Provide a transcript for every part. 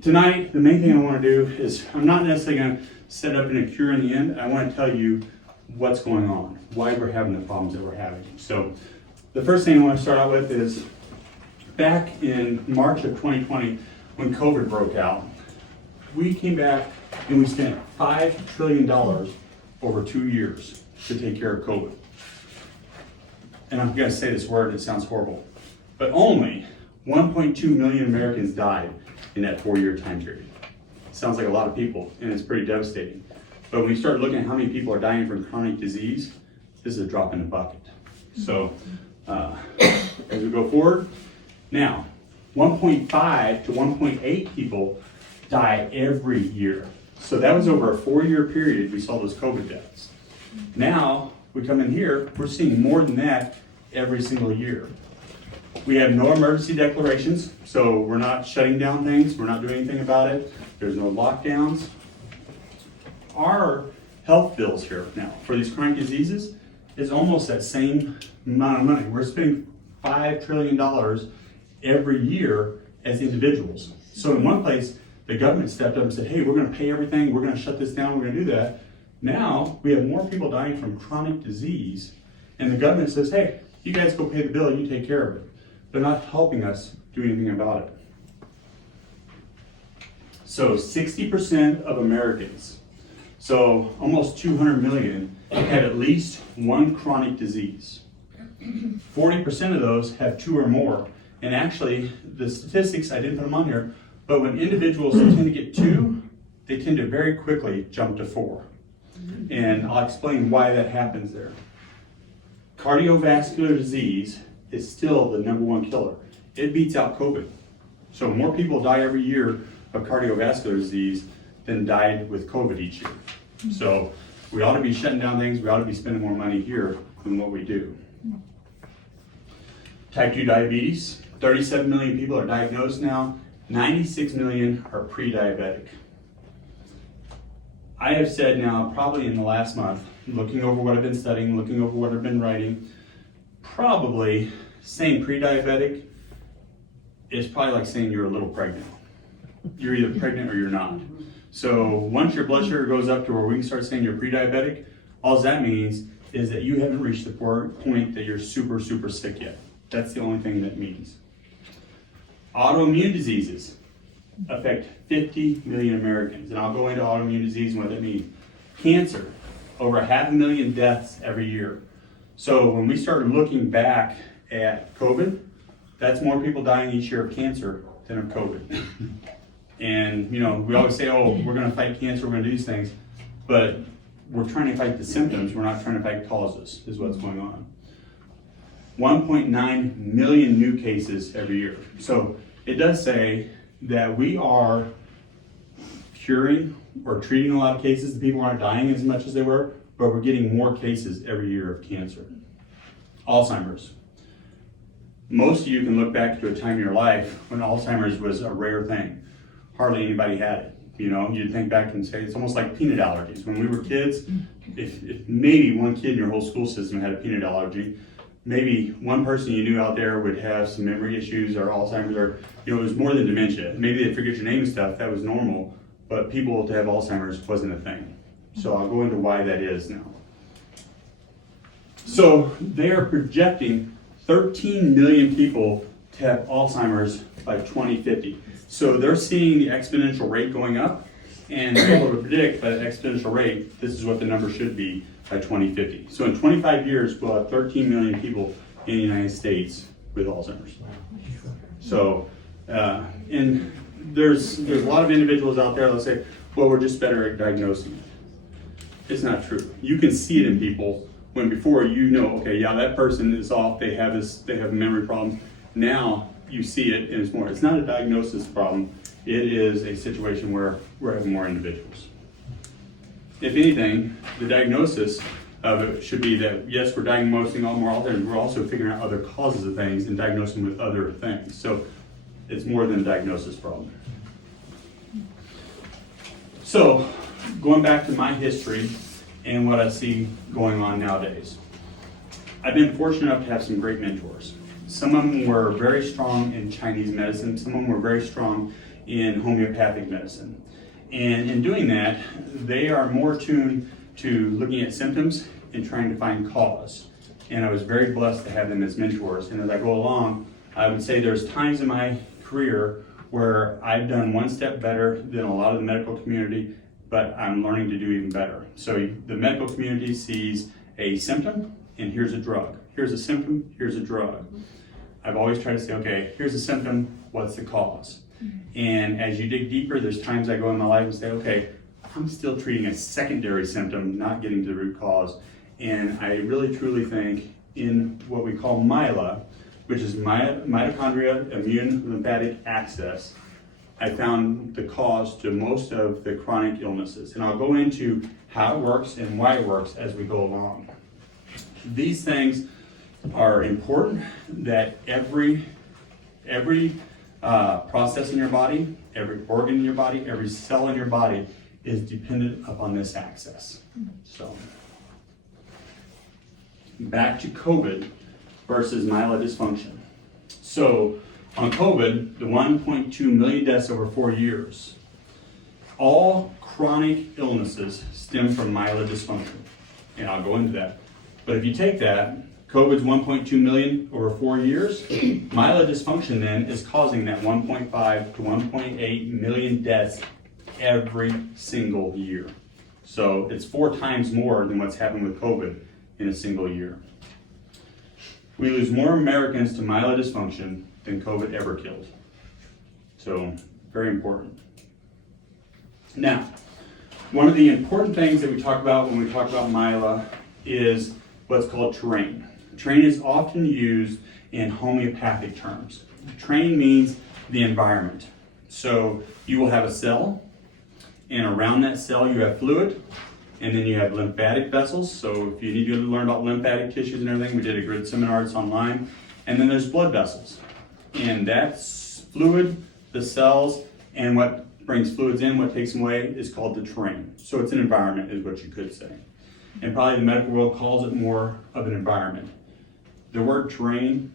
Tonight, the main thing I want to do is, I'm not necessarily going to set up a cure in the end. I want to tell you what's going on, why we're having the problems that we're having. So the first thing I want to start out with is back in March of 2020, when COVID broke out, we came back and we spent $5 trillion over 2 years to take care of COVID. And I'm going to say this word, it sounds horrible, but only 1.2 million Americans died in that 4-year time period. Sounds like a lot of people, and it's pretty devastating. But when you start looking at how many people are dying from chronic disease, this is a drop in the bucket. So as we go forward, now 1.5 to 1.8 people die every year. So that was over a 4-year period we saw those COVID deaths. Now we come in here, we're seeing more than that every single year. We have no emergency declarations, so we're not shutting down things, we're not doing anything about it. There's no lockdowns. Our health bills here now for these chronic diseases is almost that same amount of money. We're spending $5 trillion every year as individuals. So in one place, the government stepped up and said, hey, we're gonna pay everything, we're gonna shut this down, we're gonna do that. Now, we have more people dying from chronic disease, and the government says, hey, you guys go pay the bill, you take care of it. They're not helping us do anything about it. So 60% of Americans, so almost 200 million, have at least one chronic disease. 40% of those have 2 or more. And actually, the statistics, I didn't put them on here, but when individuals tend to get 2, they tend to very quickly jump to 4. And I'll explain why that happens there. Cardiovascular disease is still the #1 killer. It beats out COVID. So more people die every year of cardiovascular disease than died with COVID each year. So we ought to be shutting down things, we ought to be spending more money here than what we do. Type 2 diabetes, 37 million people are diagnosed now, 96 million are pre-diabetic. I have said now, probably in the last month, looking over what I've been studying, looking over what I've been writing, probably saying pre-diabetic is probably like saying you're a little pregnant. You're either pregnant or you're not. So once your blood sugar goes up to where we can start saying you're pre-diabetic, all that means is that you haven't reached the point that you're super, super sick yet. That's the only thing that means. Autoimmune diseases affect 50 million Americans, and I'll go into autoimmune disease and what that means. Cancer, over 500,000 deaths every year. So when we started looking back at COVID, that's more people dying each year of cancer than of COVID. And you know, we always say, oh, we're gonna fight cancer, we're gonna do these things, but we're trying to fight the symptoms, we're not trying to fight causes, is what's going on. 1.9 million new cases every year. So it does say that we are curing or treating a lot of cases. The people aren't dying as much as they were, but we're getting more cases every year of cancer. Alzheimer's. Most of you can look back to a time in your life when Alzheimer's was a rare thing. Hardly anybody had it. You know, you'd think back and say it's almost like peanut allergies. When we were kids, if maybe one kid in your whole school system had a peanut allergy, maybe one person you knew out there would have some memory issues or Alzheimer's, or you know, it was more than dementia. Maybe they forget your name and stuff, that was normal, but people to have Alzheimer's wasn't a thing. So I'll go into why that is now. So they are projecting 13 million people to have Alzheimer's by 2050. So they're seeing the exponential rate going up, and they're able to predict by that exponential rate, this is what the number should be by 2050. So in 25 years, we'll have 13 million people in the United States with Alzheimer's. So, and there's a lot of individuals out there that say, well, we're just better at diagnosing it. It's not true. You can see it in people when before you know, okay, yeah, that person is off, they have memory problems. Now you see it, and it's not a diagnosis problem. It is a situation where we're having more individuals. If anything, the diagnosis of it should be that, yes, we're diagnosing all more Alzheimer's, we're also figuring out other causes of things and diagnosing with other things. So it's more than a diagnosis problem. So going back to my history and what I see going on nowadays, I've been fortunate enough to have some great mentors. Some of them were very strong in Chinese medicine, some of them were very strong in homeopathic medicine. And in doing that, they are more tuned to looking at symptoms and trying to find cause. And I was very blessed to have them as mentors. And as I go along, I would say there's times in my career where I've done one step better than a lot of the medical community, but I'm learning to do even better. So the medical community sees a symptom, and here's a drug. Here's a symptom, here's a drug. I've always tried to say, okay, here's a symptom, what's the cause? And as you dig deeper, there's times I go in my life and say, okay, I'm still treating a secondary symptom, not getting to the root cause. And I really truly think in what we call MILA, which is mitochondria immune lymphatic axis, I found the cause to most of the chronic illnesses. And I'll go into how it works and why it works as we go along. These things are important, that every process in your body, every organ in your body, every cell in your body is dependent upon this axis. So, back to COVID versus myelodysfunction. So, on COVID, the 1.2 million deaths over 4 years, all chronic illnesses stem from myelodysfunction. And I'll go into that. But if you take that, COVID's 1.2 million over 4 years, myelodysfunction then is causing that 1.5 to 1.8 million deaths every single year. So it's 4 times more than what's happened with COVID in a single year. We lose more Americans to myelodysfunction than COVID ever killed. So, very important. Now, one of the important things that we talk about when we talk about myela is what's called terrain. Terrain is often used in homeopathic terms. Terrain means the environment. So you will have a cell, and around that cell you have fluid, and then you have lymphatic vessels. So if you need to learn about lymphatic tissues and everything, we did a good seminar, it's online. And then there's blood vessels. And that's fluid, the cells, and what brings fluids in, what takes them away, is called the terrain. So it's an environment, is what you could say. And probably the medical world calls it more of an environment. The word terrain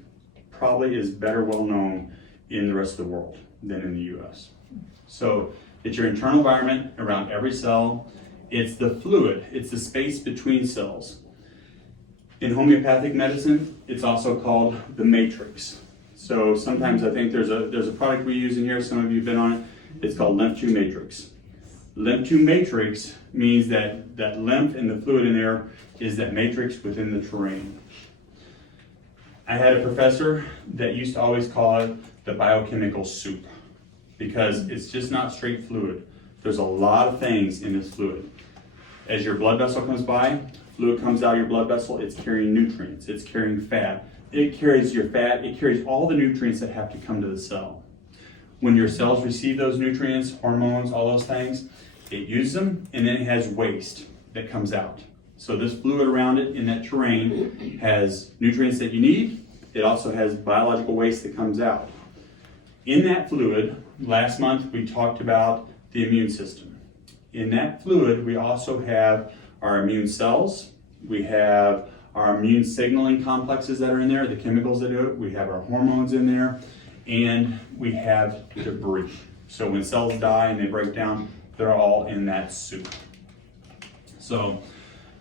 probably is better well known in the rest of the world than in the US. So it's your internal environment around every cell. It's the fluid, it's the space between cells. In homeopathic medicine, it's also called the matrix. So sometimes I think there's a product we use in here, some of you have been on it, it's called lymph-2 matrix. Lymph-2 matrix means that lymph and the fluid in there is that matrix within the terrain. I had a professor that used to always call it the biochemical soup, because it's just not straight fluid. There's a lot of things in this fluid. As your blood vessel comes by, fluid comes out of your blood vessel, it's carrying nutrients, it's carrying fat. It carries your fat, it carries all the nutrients that have to come to the cell. When your cells receive those nutrients, hormones, all those things, it uses them, and then it has waste that comes out. So this fluid around it in that terrain has nutrients that you need. It also has biological waste that comes out. In that fluid, last month we talked about the immune system. In that fluid, we also have our immune cells. We have our immune signaling complexes that are in there, the chemicals that do it. We have our hormones in there, and we have debris. So when cells die and they break down, they're all in that soup. So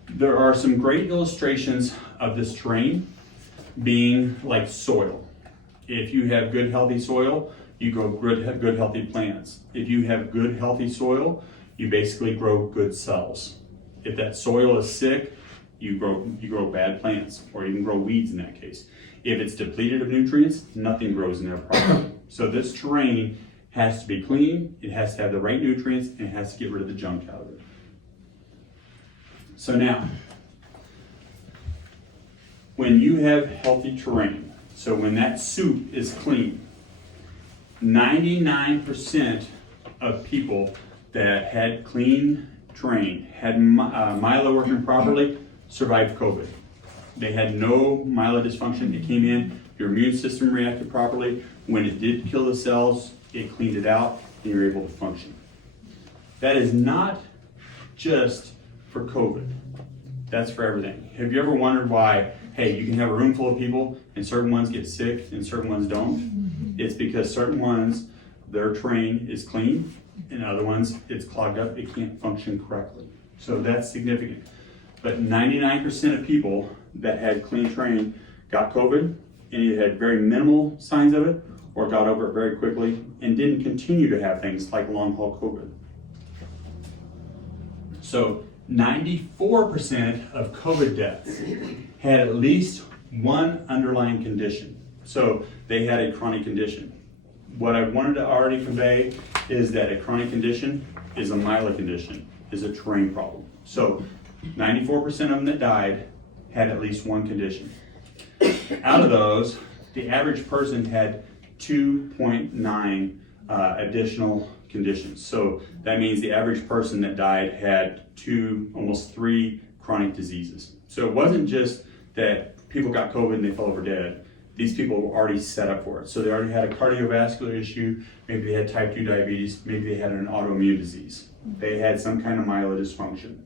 there are some great illustrations of this terrain being like soil. If you have good healthy soil, you grow good healthy plants. If you have good healthy soil, you basically grow good cells. If that soil is sick, you grow bad plants, or you can grow weeds in that case. If it's depleted of nutrients, nothing grows in there properly. So this terrain has to be clean, it has to have the right nutrients, and it has to get rid of the junk out of it. So now, when you have healthy terrain, so when that soup is clean, 99% of people that had clean terrain, had myela working properly, survived COVID. They had no myelodysfunction. It came in, your immune system reacted properly. When it did kill the cells, it cleaned it out, and you're able to function. That is not just for COVID. That's for everything. Have you ever wondered why, hey, you can have a room full of people and certain ones get sick and certain ones don't? It's because certain ones, their train is clean, and other ones, it's clogged up, it can't function correctly. So that's significant. But 99% of people that had clean train got COVID, and either had very minimal signs of it, or got over it very quickly, and didn't continue to have things like long haul COVID. So 94% of COVID deaths had at least one underlying condition. So they had a chronic condition. What I wanted to already convey is that a chronic condition is a mild condition, is a terrain problem. So 94% of them that died had at least one condition. Out of those, the average person had 2.9 additional conditions. So that means the average person that died had almost three chronic diseases. So it wasn't just that people got COVID and they fell over dead. These people were already set up for it. So they already had a cardiovascular issue, maybe they had type 2 diabetes, maybe they had an autoimmune disease. They had some kind of myelin dysfunction.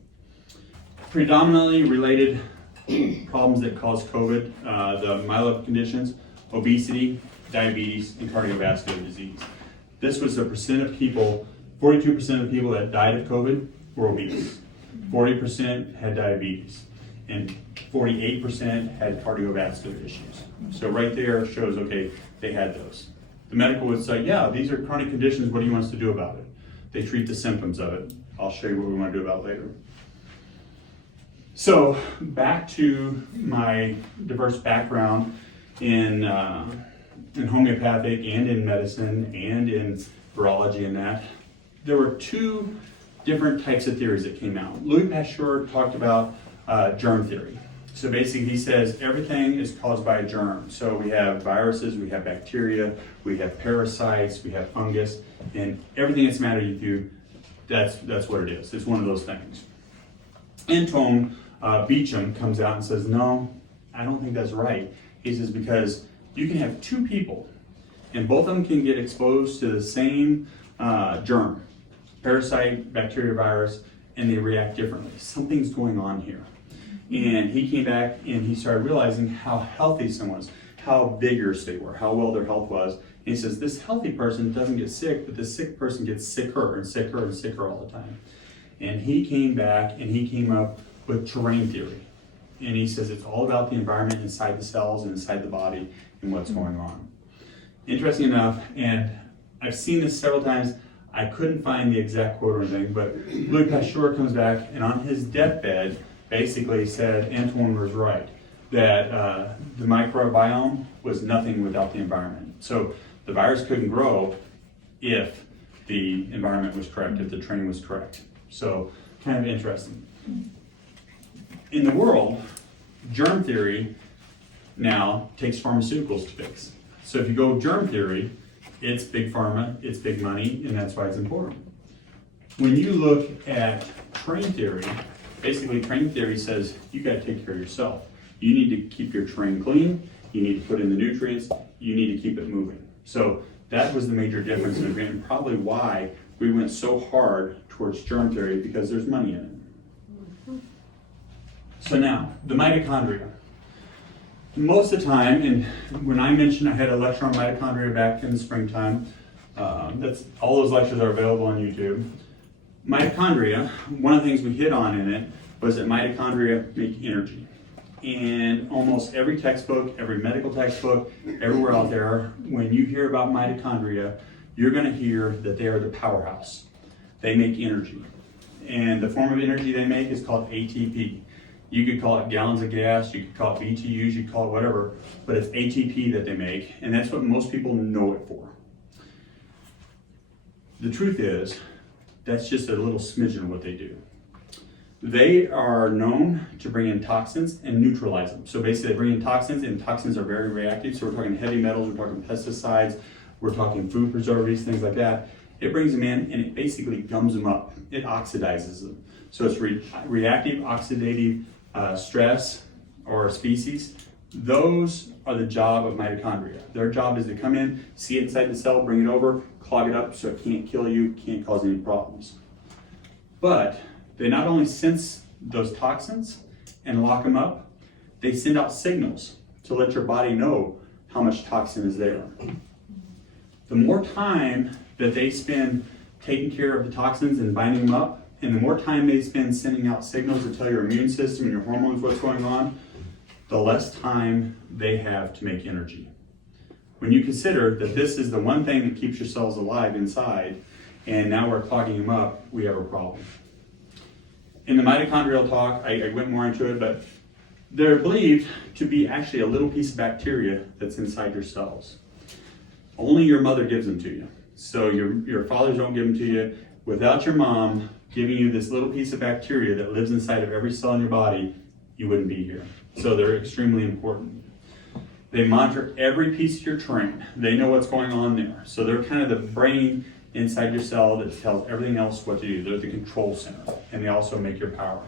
Predominantly related problems that cause COVID, the myelin conditions, obesity, diabetes, and cardiovascular disease. This was the percent of people, 42% of people that died of COVID were obese, 40% had diabetes, and 48% had cardiovascular issues. So right there shows, okay, they had those. The medical would say, yeah, these are chronic conditions, what do you want us to do about it? They treat the symptoms of it. I'll show you what we want to do about it later. So back to my diverse background in homeopathic and in medicine and in virology and that, there were two different types of theories that came out. Louis Pasteur talked about germ theory. So basically he says everything is caused by a germ. So we have viruses, we have bacteria, we have parasites, we have fungus, and everything that's matter with you, that's what it is. It's one of those things. Antoine Beecham comes out and says, no, I don't think that's right. He says, because you can have two people and both of them can get exposed to the same germ, parasite, bacteria, virus, and they react differently. Something's going on here. And he came back and he started realizing how healthy someone was, how vigorous they were, how well their health was. And he says, this healthy person doesn't get sick, but this sick person gets sicker and sicker and sicker all the time. And he came back and he came up with terrain theory. And he says it's all about the environment inside the cells and inside the body and what's going on. Interesting enough, and I've seen this several times, I couldn't find the exact quote or anything, but Louis Pasteur comes back and on his deathbed basically said Antoine was right, that the microbiome was nothing without the environment. So the virus couldn't grow if the environment was correct, if the terrain was correct. So kind of interesting. In the world, germ theory now takes pharmaceuticals to fix. So if you go germ theory, it's big pharma, it's big money, and that's why it's important. When you look at terrain theory, basically terrain theory says you got to take care of yourself. You need to keep your terrain clean, you need to put in the nutrients, you need to keep it moving. So that was the major difference and probably why we went so hard towards germ theory, because there's money in it. So now, the mitochondria. Most of the time, and when I mentioned I had a lecture on mitochondria back in the springtime, that's all those lectures are available on YouTube. Mitochondria, one of the things we hit on in it was that mitochondria make energy. And almost every textbook, every medical textbook, everywhere out there, when you hear about mitochondria, you're going to hear that they are the powerhouse. They make energy. And the form of energy they make is called ATP. You could call it gallons of gas, you could call it BTUs, you could call it whatever, but it's ATP that they make, and that's what most people know it for. The truth is, that's just a little smidgen of what they do. They are known to bring in toxins and neutralize them. So basically they bring in toxins, and toxins are very reactive, so we're talking heavy metals, we're talking pesticides, we're talking food preservatives, things like that. It brings them in and it basically gums them up. It oxidizes them. So it's reactive, oxidative stress or species. Those are the job of mitochondria. Their job is to come in, see it inside the cell, bring it over, clog it up so it can't kill you, can't cause any problems. But they not only sense those toxins and lock them up, they send out signals to let your body know how much toxin is there. The more time that they spend taking care of the toxins and binding them up, and the more time they spend sending out signals to tell your immune system and your hormones what's going on, the less time they have to make energy. When you consider that this is the one thing that keeps your cells alive inside, and now we're clogging them up, we have a problem. In the mitochondrial talk, I went more into it, but they're believed to be actually a little piece of bacteria that's inside your cells. Only your mother gives them to you. So your fathers don't give them to you. Without your mom giving you this little piece of bacteria that lives inside of every cell in your body, you wouldn't be here. So they're extremely important. They monitor every piece of your terrain. They know what's going on there. So they're kind of the brain inside your cell that tells everything else what to do. They're the control center, and they also make your power.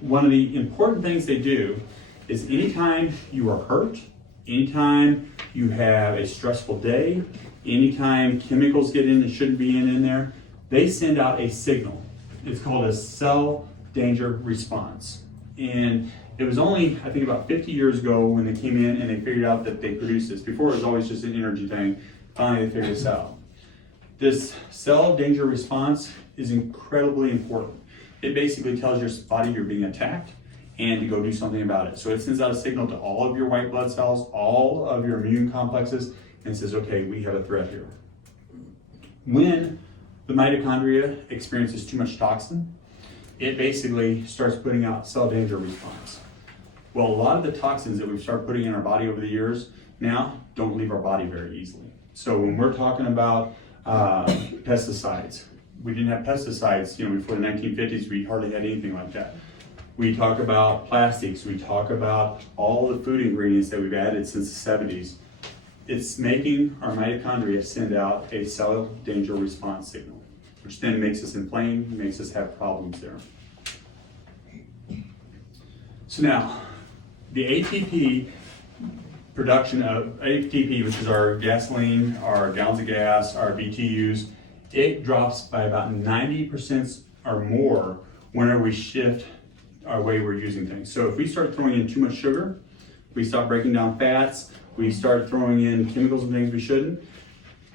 One of the important things they do is anytime you are hurt, anytime you have a stressful day, anytime chemicals get in that shouldn't be in there, they send out a signal. It's called a cell danger response. And it was only, I think, about 50 years ago when they came in and they figured out that they produced this. Before it was always just an energy thing. Finally they figured this out. This cell danger response is incredibly important. It basically tells your body you're being attacked and to go do something about it. So it sends out a signal to all of your white blood cells, all of your immune complexes, and says, okay, we have a threat here. When the mitochondria experiences too much toxin, it basically starts putting out cell danger response. Well, a lot of the toxins that we've started putting in our body over the years now don't leave our body very easily. So when we're talking about pesticides, we didn't have pesticides, before the 1950s, we hardly had anything like that. We talk about plastics, we talk about all the food ingredients that we've added since the 70s. It's making our mitochondria send out a cell danger response signal, which then makes us inflamed, makes us have problems there. So now, the ATP production of ATP, which is our gasoline, our gallons of gas, our BTUs, it drops by about 90% or more whenever we shift our way we're using things. So if we start throwing in too much sugar, we start breaking down fats, we start throwing in chemicals and things we shouldn't,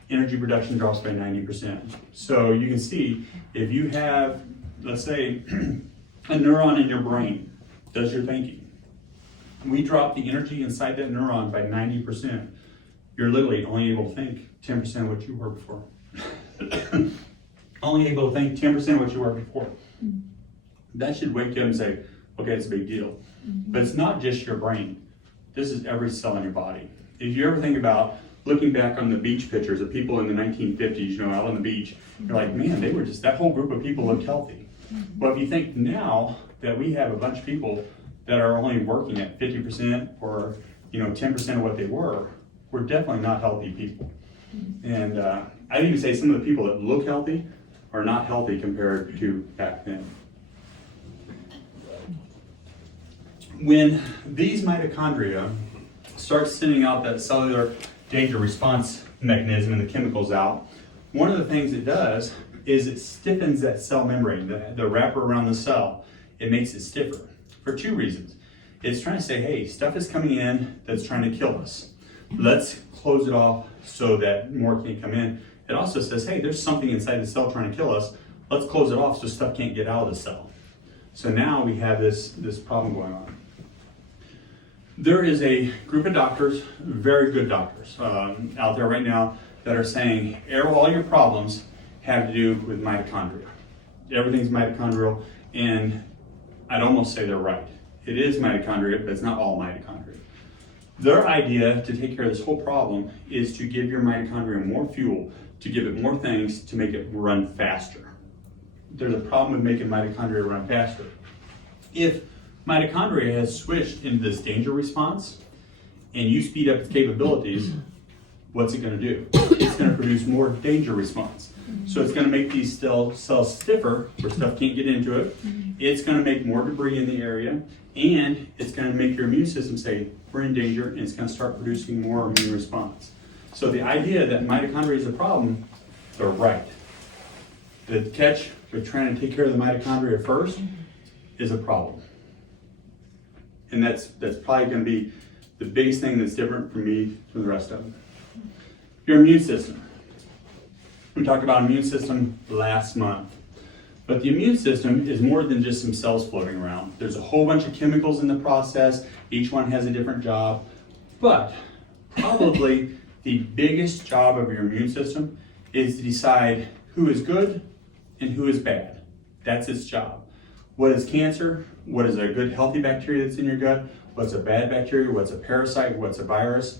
energy production drops by 90%. So you can see, if you have, let's say, a neuron in your brain does your thinking. We drop the energy inside that neuron by 90%. You're literally only able to think 10% of what you were before. Only able to think 10% of what you were before. That should wake you up and say, okay, it's a big deal. But it's not just your brain. This is every cell in your body. If you ever think about looking back on the beach pictures of people in the 1950s, out on the beach, you're like, man, they were just, that whole group of people looked healthy. But if you think now that we have a bunch of people that are only working at 50% or 10% of what they were, we're definitely not healthy people. And I'd even say some of the people that look healthy are not healthy compared to back then. When these mitochondria start sending out that cellular danger response mechanism and the chemicals out, one of the things it does is it stiffens that cell membrane, the wrapper around the cell. It makes it stiffer for two reasons. It's trying to say, hey, stuff is coming in that's trying to kill us. Let's close it off so that more can't come in. It also says, hey, there's something inside the cell trying to kill us. Let's close it off so stuff can't get out of the cell. So now we have this problem going on. There is a group of doctors, very good doctors, out there right now that are saying all your problems have to do with mitochondria. Everything's mitochondrial, and I'd almost say they're right. It is mitochondria, but it's not all mitochondria. Their idea to take care of this whole problem is to give your mitochondria more fuel, to give it more things to make it run faster. There's a problem with making mitochondria run faster. If mitochondria has switched into this danger response and you speed up its capabilities, what's it going to do? It's going to produce more danger response. So it's going to make these cells stiffer where stuff can't get into it. It's going to make more debris in the area, and it's going to make your immune system say, we're in danger, and it's going to start producing more immune response. So the idea that mitochondria is a problem, they're right. The catch with trying to take care of the mitochondria first is a problem. And that's probably going to be the biggest thing that's different from me from the rest of them. Your immune system. We talked about immune system last month. But the immune system is more than just some cells floating around. There's a whole bunch of chemicals in the process. Each one has a different job. But probably the biggest job of your immune system is to decide who is good and who is bad. That's its job. What is cancer? What is a good healthy bacteria that's in your gut? What's a bad bacteria? What's a parasite? What's a virus?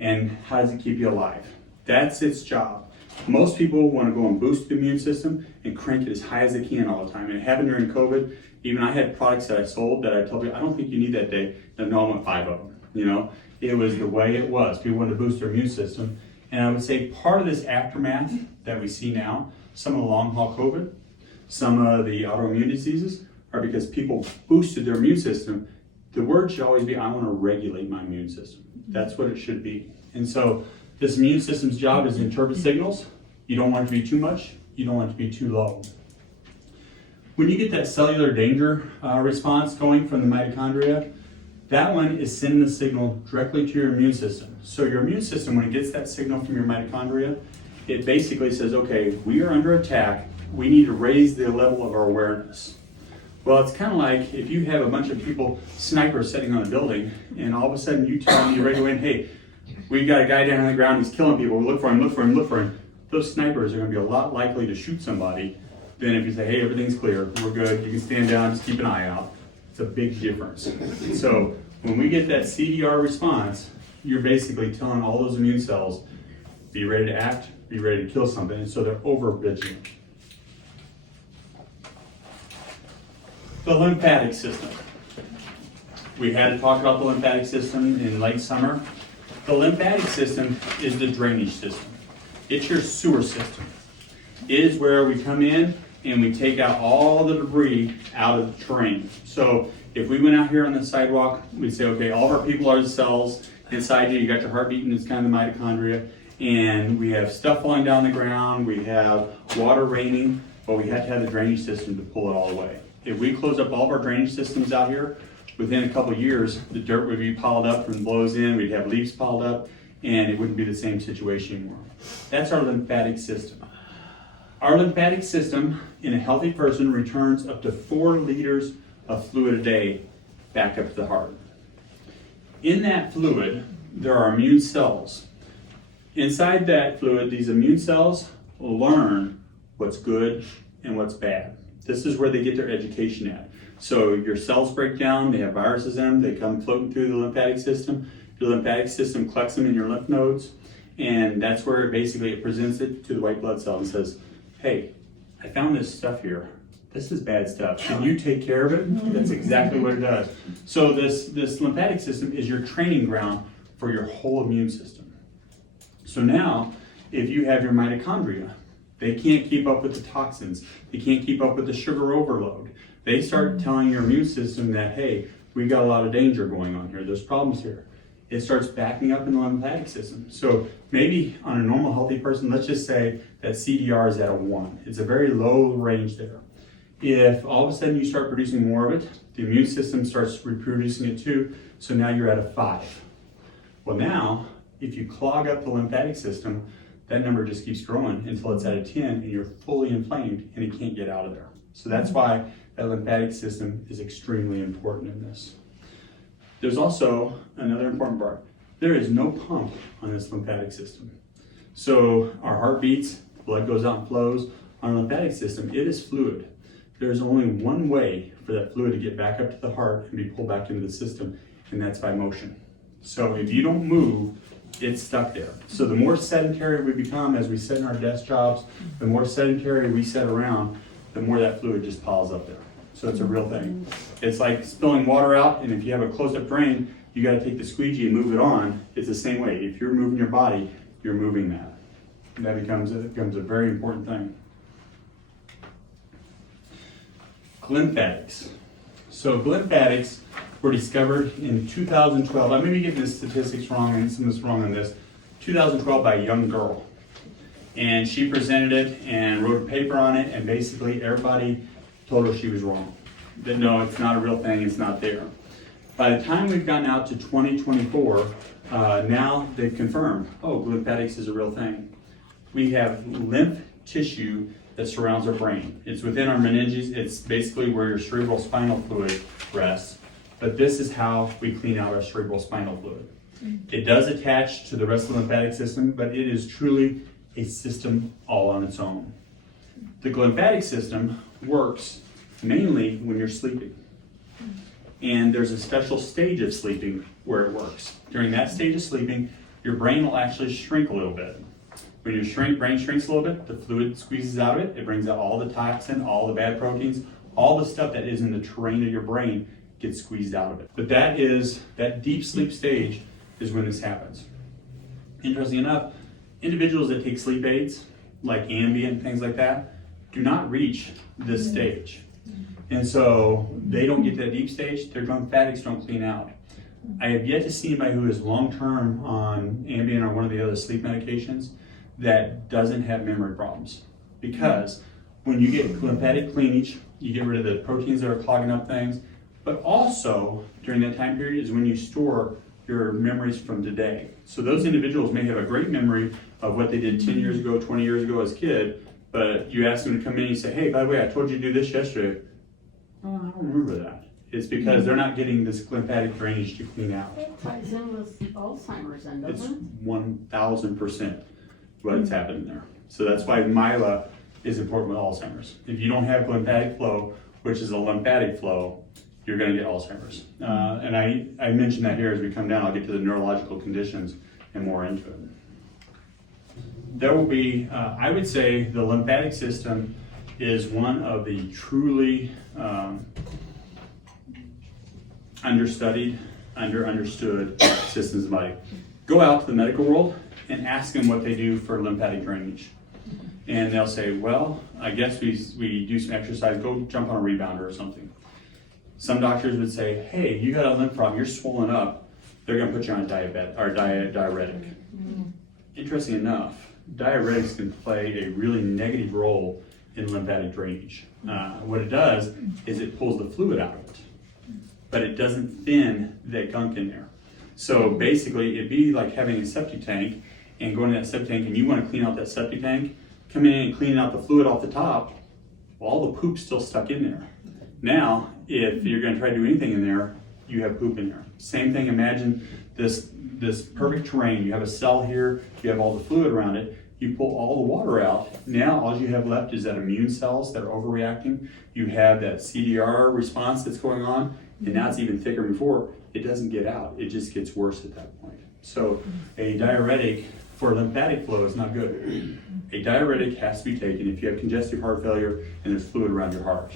And how does it keep you alive? That's its job. Most people want to go and boost the immune system and crank it as high as they can all the time. And it happened during COVID. Even I had products that I sold that I told people, I don't think you need that day. And no, I want 5 of them. You know, it was the way it was. People wanted to boost their immune system. And I would say part of this aftermath that we see now, some of the long haul COVID, some of the autoimmune diseases are because people boosted their immune system. The word should always be, I want to regulate my immune system. That's what it should be. And so this immune system's job is to interpret signals. You don't want it to be too much. You don't want it to be too low. When you get that cellular danger response going from the mitochondria, that one is sending the signal directly to your immune system. So your immune system, when it gets that signal from your mitochondria, it basically says, okay, we are under attack. We need to raise the level of our awareness. Well, it's kind of like if you have a bunch of people, snipers sitting on a building, and all of a sudden you tell me right away, hey, we've got a guy down on the ground, he's killing people, look for him, look for him, look for him. Those snipers are going to be a lot likely to shoot somebody than if you say, hey, everything's clear, we're good, you can stand down, just keep an eye out. It's a big difference. So when we get that CDR response, you're basically telling all those immune cells, be ready to act, be ready to kill something, and so they're over vigilant. The lymphatic system. We had to talk about the lymphatic system in late summer. The lymphatic system is the drainage system. It's your sewer system. It is where we come in and we take out all the debris out of the terrain. So if we went out here on the sidewalk, we'd say, okay, all of our people are the cells. Inside you got your heart beating, it's kind of the mitochondria. And we have stuff falling down the ground, we have water raining, but we had to have the drainage system to pull it all away. If we close up all of our drainage systems out here, within a couple of years, the dirt would be piled up from blows in, we'd have leaves piled up, and it wouldn't be the same situation anymore. That's our lymphatic system. Our lymphatic system in a healthy person returns up to 4 liters of fluid a day back up to the heart. In that fluid, there are immune cells. Inside that fluid, these immune cells will learn what's good and what's bad. This is where they get their education at. So your cells break down, they have viruses in them, they come floating through the lymphatic system. Your lymphatic system collects them in your lymph nodes, and that's where it presents it to the white blood cell and says, hey, I found this stuff here. This is bad stuff. Can you take care of it? That's exactly what it does. So this lymphatic system is your training ground for your whole immune system. So now, if you have your mitochondria, they can't keep up with the toxins. They can't keep up with the sugar overload. They start telling your immune system that, hey, we got a lot of danger going on here. There's problems here. It starts backing up in the lymphatic system. So maybe on a normal healthy person, let's just say that CDR is at a 1. It's a very low range there. If all of a sudden you start producing more of it, the immune system starts reproducing it too, so now you're at a 5. Well now, if you clog up the lymphatic system, that number just keeps growing until it's at a 10 and you're fully inflamed and it can't get out of there. So that's why that lymphatic system is extremely important in this. There's also another important part. There is no pump on this lymphatic system. So our heart beats, blood goes out and flows. On our lymphatic system, it is fluid. There's only one way for that fluid to get back up to the heart and be pulled back into the system, and that's by motion. So if you don't move, it's stuck there. So the more sedentary we become as we sit in our desk jobs, the more sedentary we sit around, the more that fluid just piles up there. So it's a real thing. It's like spilling water out, and if you have a closed-up drain, you got to take the squeegee and move it on. It's the same way. If you're moving your body, you're moving that. And that becomes a very important thing. Glymphatics. So glymphatics were discovered in 2012. I may be getting the statistics wrong and some of this wrong on this. 2012 by a young girl. And she presented it and wrote a paper on it, and basically everybody told her she was wrong. That no, it's not a real thing, it's not there. By the time we've gotten out to 2024, Now they've confirmed, oh, lymphatics is a real thing. We have lymph tissue that surrounds our brain. It's within our meninges. It's basically where your cerebral spinal fluid rests. But this is how we clean out our cerebral spinal fluid. It does attach to the rest of the lymphatic system, but it is truly a system all on its own. The lymphatic system works mainly when you're sleeping. And there's a special stage of sleeping where it works. During that stage of sleeping, your brain will actually shrink a little bit. When your brain shrinks a little bit, the fluid squeezes out of it. It brings out all the toxin, all the bad proteins, all the stuff that is in the terrain of your brain gets squeezed out of it. But that deep sleep stage is when this happens. Interesting enough, individuals that take sleep aids, like Ambien and things like that, do not reach this stage. And so they don't get that deep stage, their lymphatics don't clean out. I have yet to see anybody who is long-term on Ambien or one of the other sleep medications that doesn't have memory problems. Because when you get lymphatic cleanage, you get rid of the proteins that are clogging up things, but also during that time period is when you store your memories from today. So those individuals may have a great memory of what they did 10 years ago, 20 years ago as a kid, but you ask them to come in and you say, hey, by the way, I told you to do this yesterday. Oh, I don't remember that. It's because they're not getting this lymphatic drainage to clean out. It ties in with Alzheimer's, then, It's doesn't it? 1000% what's happening there. So that's why myla is important with Alzheimer's. If you don't have lymphatic flow, which is a lymphatic flow, you're going to get Alzheimer's. And I mentioned that here as we come down. I'll get to the neurological conditions and more into it. There will be, I would say, the lymphatic system is one of the truly understudied, understood systems of the body. Go out to the medical world and ask them what they do for lymphatic drainage. And they'll say, well, I guess we do some exercise, go jump on a rebounder or something. Some doctors would say, hey, you got a lymph problem, you're swollen up, they're gonna put you on a diuretic. Interesting enough, diuretics can play a really negative role in lymphatic drainage. What it does is it pulls the fluid out of it, but it doesn't thin that gunk in there. So basically, it'd be like having a septic tank and going to that septic tank and you want to clean out that septic tank, come in and clean out the fluid off the top, well, all the poop's still stuck in there. Now, if you're going to try to do anything in there, you have poop in there. Same thing, imagine this perfect terrain. You have a cell here, you have all the fluid around it, you pull all the water out. Now, all you have left is that immune cells that are overreacting. You have that CDR response that's going on, and now it's even thicker than before. It doesn't get out, it just gets worse at that point. So a diuretic for lymphatic flow is not good. A diuretic has to be taken if you have congestive heart failure and there's fluid around your heart.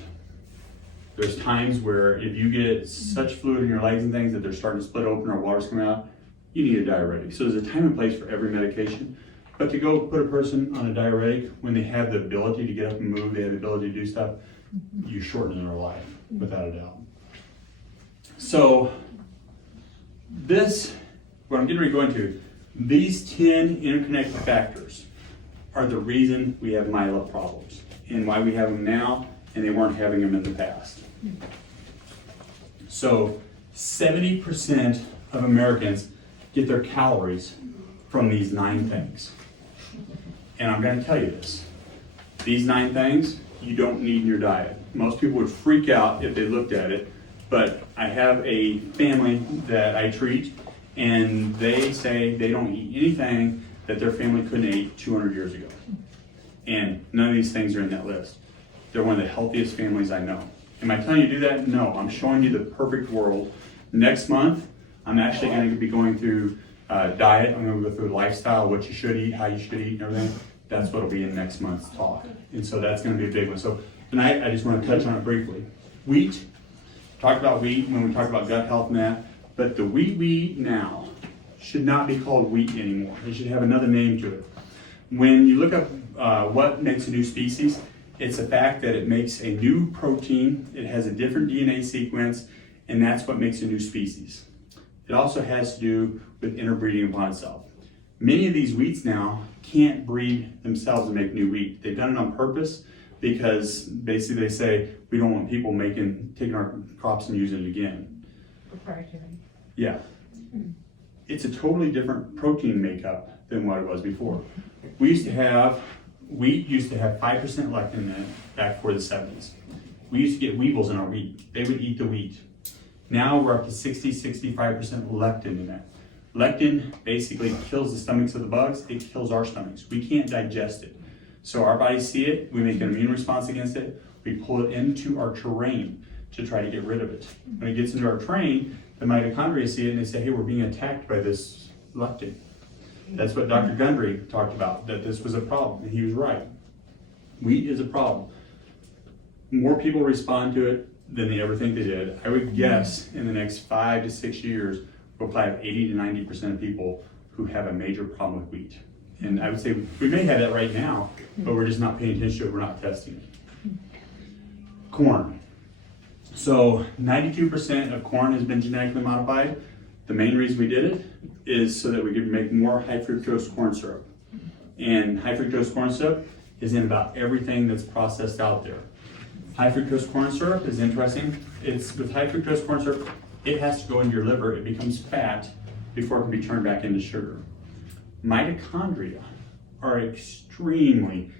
There's times where if you get such fluid in your legs and things that they're starting to split open or water's coming out, you need a diuretic. So there's a time and place for every medication. But to go put a person on a diuretic when they have the ability to get up and move, they have the ability to do stuff, you shorten their life, without a doubt. So this, what I'm getting ready to go into, these 10 interconnected factors are the reason we have myla problems and why we have them now and they weren't having them in the past. So 70% of Americans get their calories from these 9 things. And I'm going to tell you this. These 9 things you don't need in your diet. Most people would freak out if they looked at it, but I have a family that I treat and they say they don't eat anything that their family couldn't eat 200 years ago. And none of these things are in that list. They're one of the healthiest families I know. Am I telling you to do that? No, I'm showing you the perfect world. Next month, I'm actually going to be going through diet. I'm going to go through lifestyle, what you should eat, how you should eat, and everything. That's what will be in next month's talk. And so that's going to be a big one. So tonight, I just want to touch on it briefly. Wheat. Talked about wheat when we talked about gut health and that. But the wheat we eat now should not be called wheat anymore. It should have another name to it. When you look up what makes a new species, it's the fact that it makes a new protein, it has a different DNA sequence, and that's what makes a new species. It also has to do with interbreeding upon itself. Many of these wheats now can't breed themselves and make new wheat. They've done it on purpose because basically they say, we don't want people taking our crops and using it again. Proprietary. Yeah. it's a totally different protein makeup than what it was before. Wheat used to have 5% lectin in it back before the 70s. We used to get weevils in our wheat. They would eat the wheat. Now we're up to 65% lectin in it. Lectin basically kills the stomachs of the bugs. It kills our stomachs. We can't digest it. So our bodies see it, we make an immune response against it, we pull it into our terrain to try to get rid of it. When it gets into our terrain, the mitochondria see it and they say, hey, we're being attacked by this lectin. That's what Dr. Gundry talked about, that this was a problem, and he was right. Wheat is a problem. More people respond to it than they ever think they did. I would guess in the next 5 to 6 years, we'll probably have 80 to 90% of people who have a major problem with wheat. And I would say we may have that right now, but we're just not paying attention to it, we're not testing it. Corn. So 92% of corn has been genetically modified. The main reason we did it is so that we could make more high fructose corn syrup. And high fructose corn syrup is in about everything that's processed out there. High fructose corn syrup is interesting. It's with high fructose corn syrup, it has to go into your liver, it becomes fat before it can be turned back into sugar. Mitochondria are extremely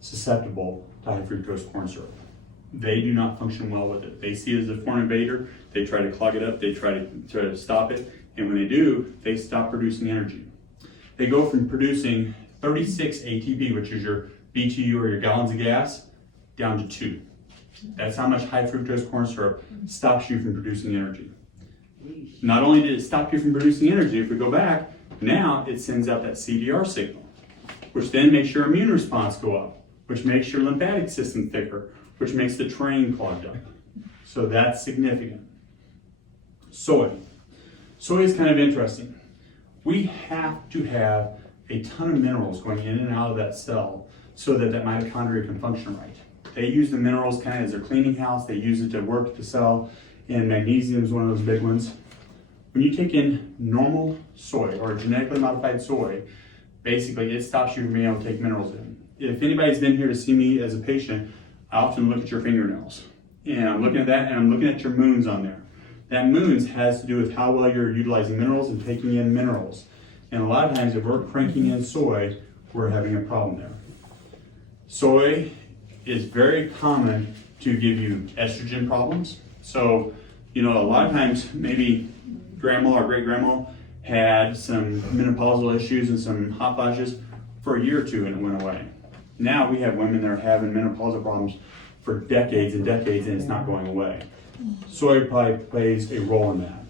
susceptible to high fructose corn syrup. They do not function well with it. They see it as a foreign invader, they try to clog it up, they try to stop it, and when they do, they stop producing energy. They go from producing 36 ATP, which is your BTU or your gallons of gas, down to 2. That's how much high fructose corn syrup stops you from producing energy. Not only did it stop you from producing energy, if we go back, now it sends out that CDR signal, which then makes your immune response go up, which makes your lymphatic system thicker, which makes the terrain clogged up. So that's significant. Soy. Soy is kind of interesting. We have to have a ton of minerals going in and out of that cell so that that mitochondria can function right. They use the minerals kind of as their cleaning house. They use it to work the cell, and magnesium is one of those big ones. When you take in normal soy or genetically modified soy, basically it stops you from being able to take minerals in. If anybody's been here to see me as a patient, I often look at your fingernails. And I'm looking at that and I'm looking at your moons on there. That moons has to do with how well you're utilizing minerals and taking in minerals. And a lot of times if we're cranking in soy, we're having a problem there. Soy is very common to give you estrogen problems. So, a lot of times maybe grandma or great grandma had some menopausal issues and some hot flashes for a year or two and it went away. Now we have women that are having menopausal problems for decades and decades and it's not going away. Soy probably plays a role in that.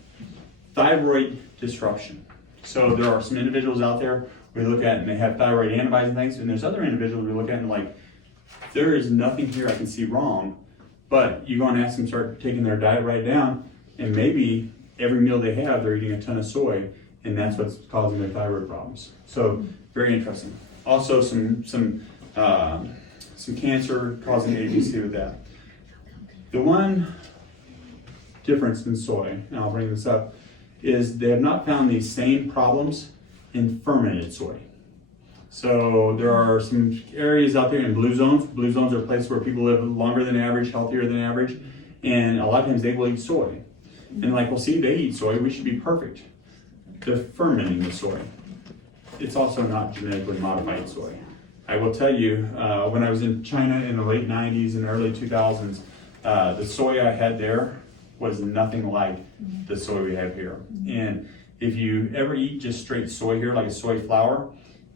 Thyroid disruption. So there are some individuals out there we look at and they have thyroid antibodies and things, and there's other individuals we look at and like, there is nothing here I can see wrong, but you go and ask them to start taking their diet right down, and maybe every meal they have, they're eating a ton of soy, and that's what's causing their thyroid problems. So very interesting. Also some cancer causing agency with that. The one difference in soy, and I'll bring this up, is they have not found these same problems in fermented soy. So there are some areas out there in blue zones. Blue zones are places where people live longer than average, healthier than average, and a lot of times they will eat soy. And well, see, they eat soy, we should be perfect. They're fermenting the soy. It's also not genetically modified soy. I will tell you, when I was in China in the late 90s and early 2000s, the soy I had there was nothing like the soy we have here. And if you ever eat just straight soy here, like a soy flour,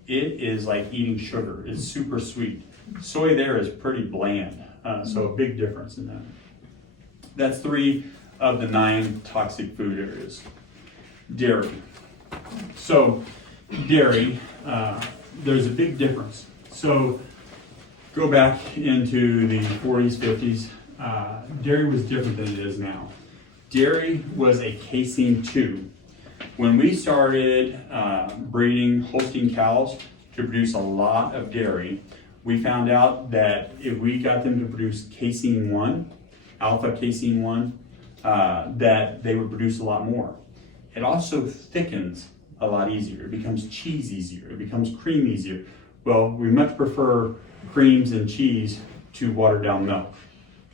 it is like eating sugar. It's super sweet. Soy there is pretty bland, so a big difference in that. That's 3 of the 9 toxic food areas. Dairy. So dairy, there's a big difference. So go back into the 40s, 50s, dairy was different than it is now. Dairy was a casein 2. When we started breeding Holstein cows to produce a lot of dairy, we found out that if we got them to produce casein 1, alpha casein 1, that they would produce a lot more. It also thickens a lot easier. It becomes cheese easier. It becomes cream easier. Well, we much prefer creams and cheese to watered down milk.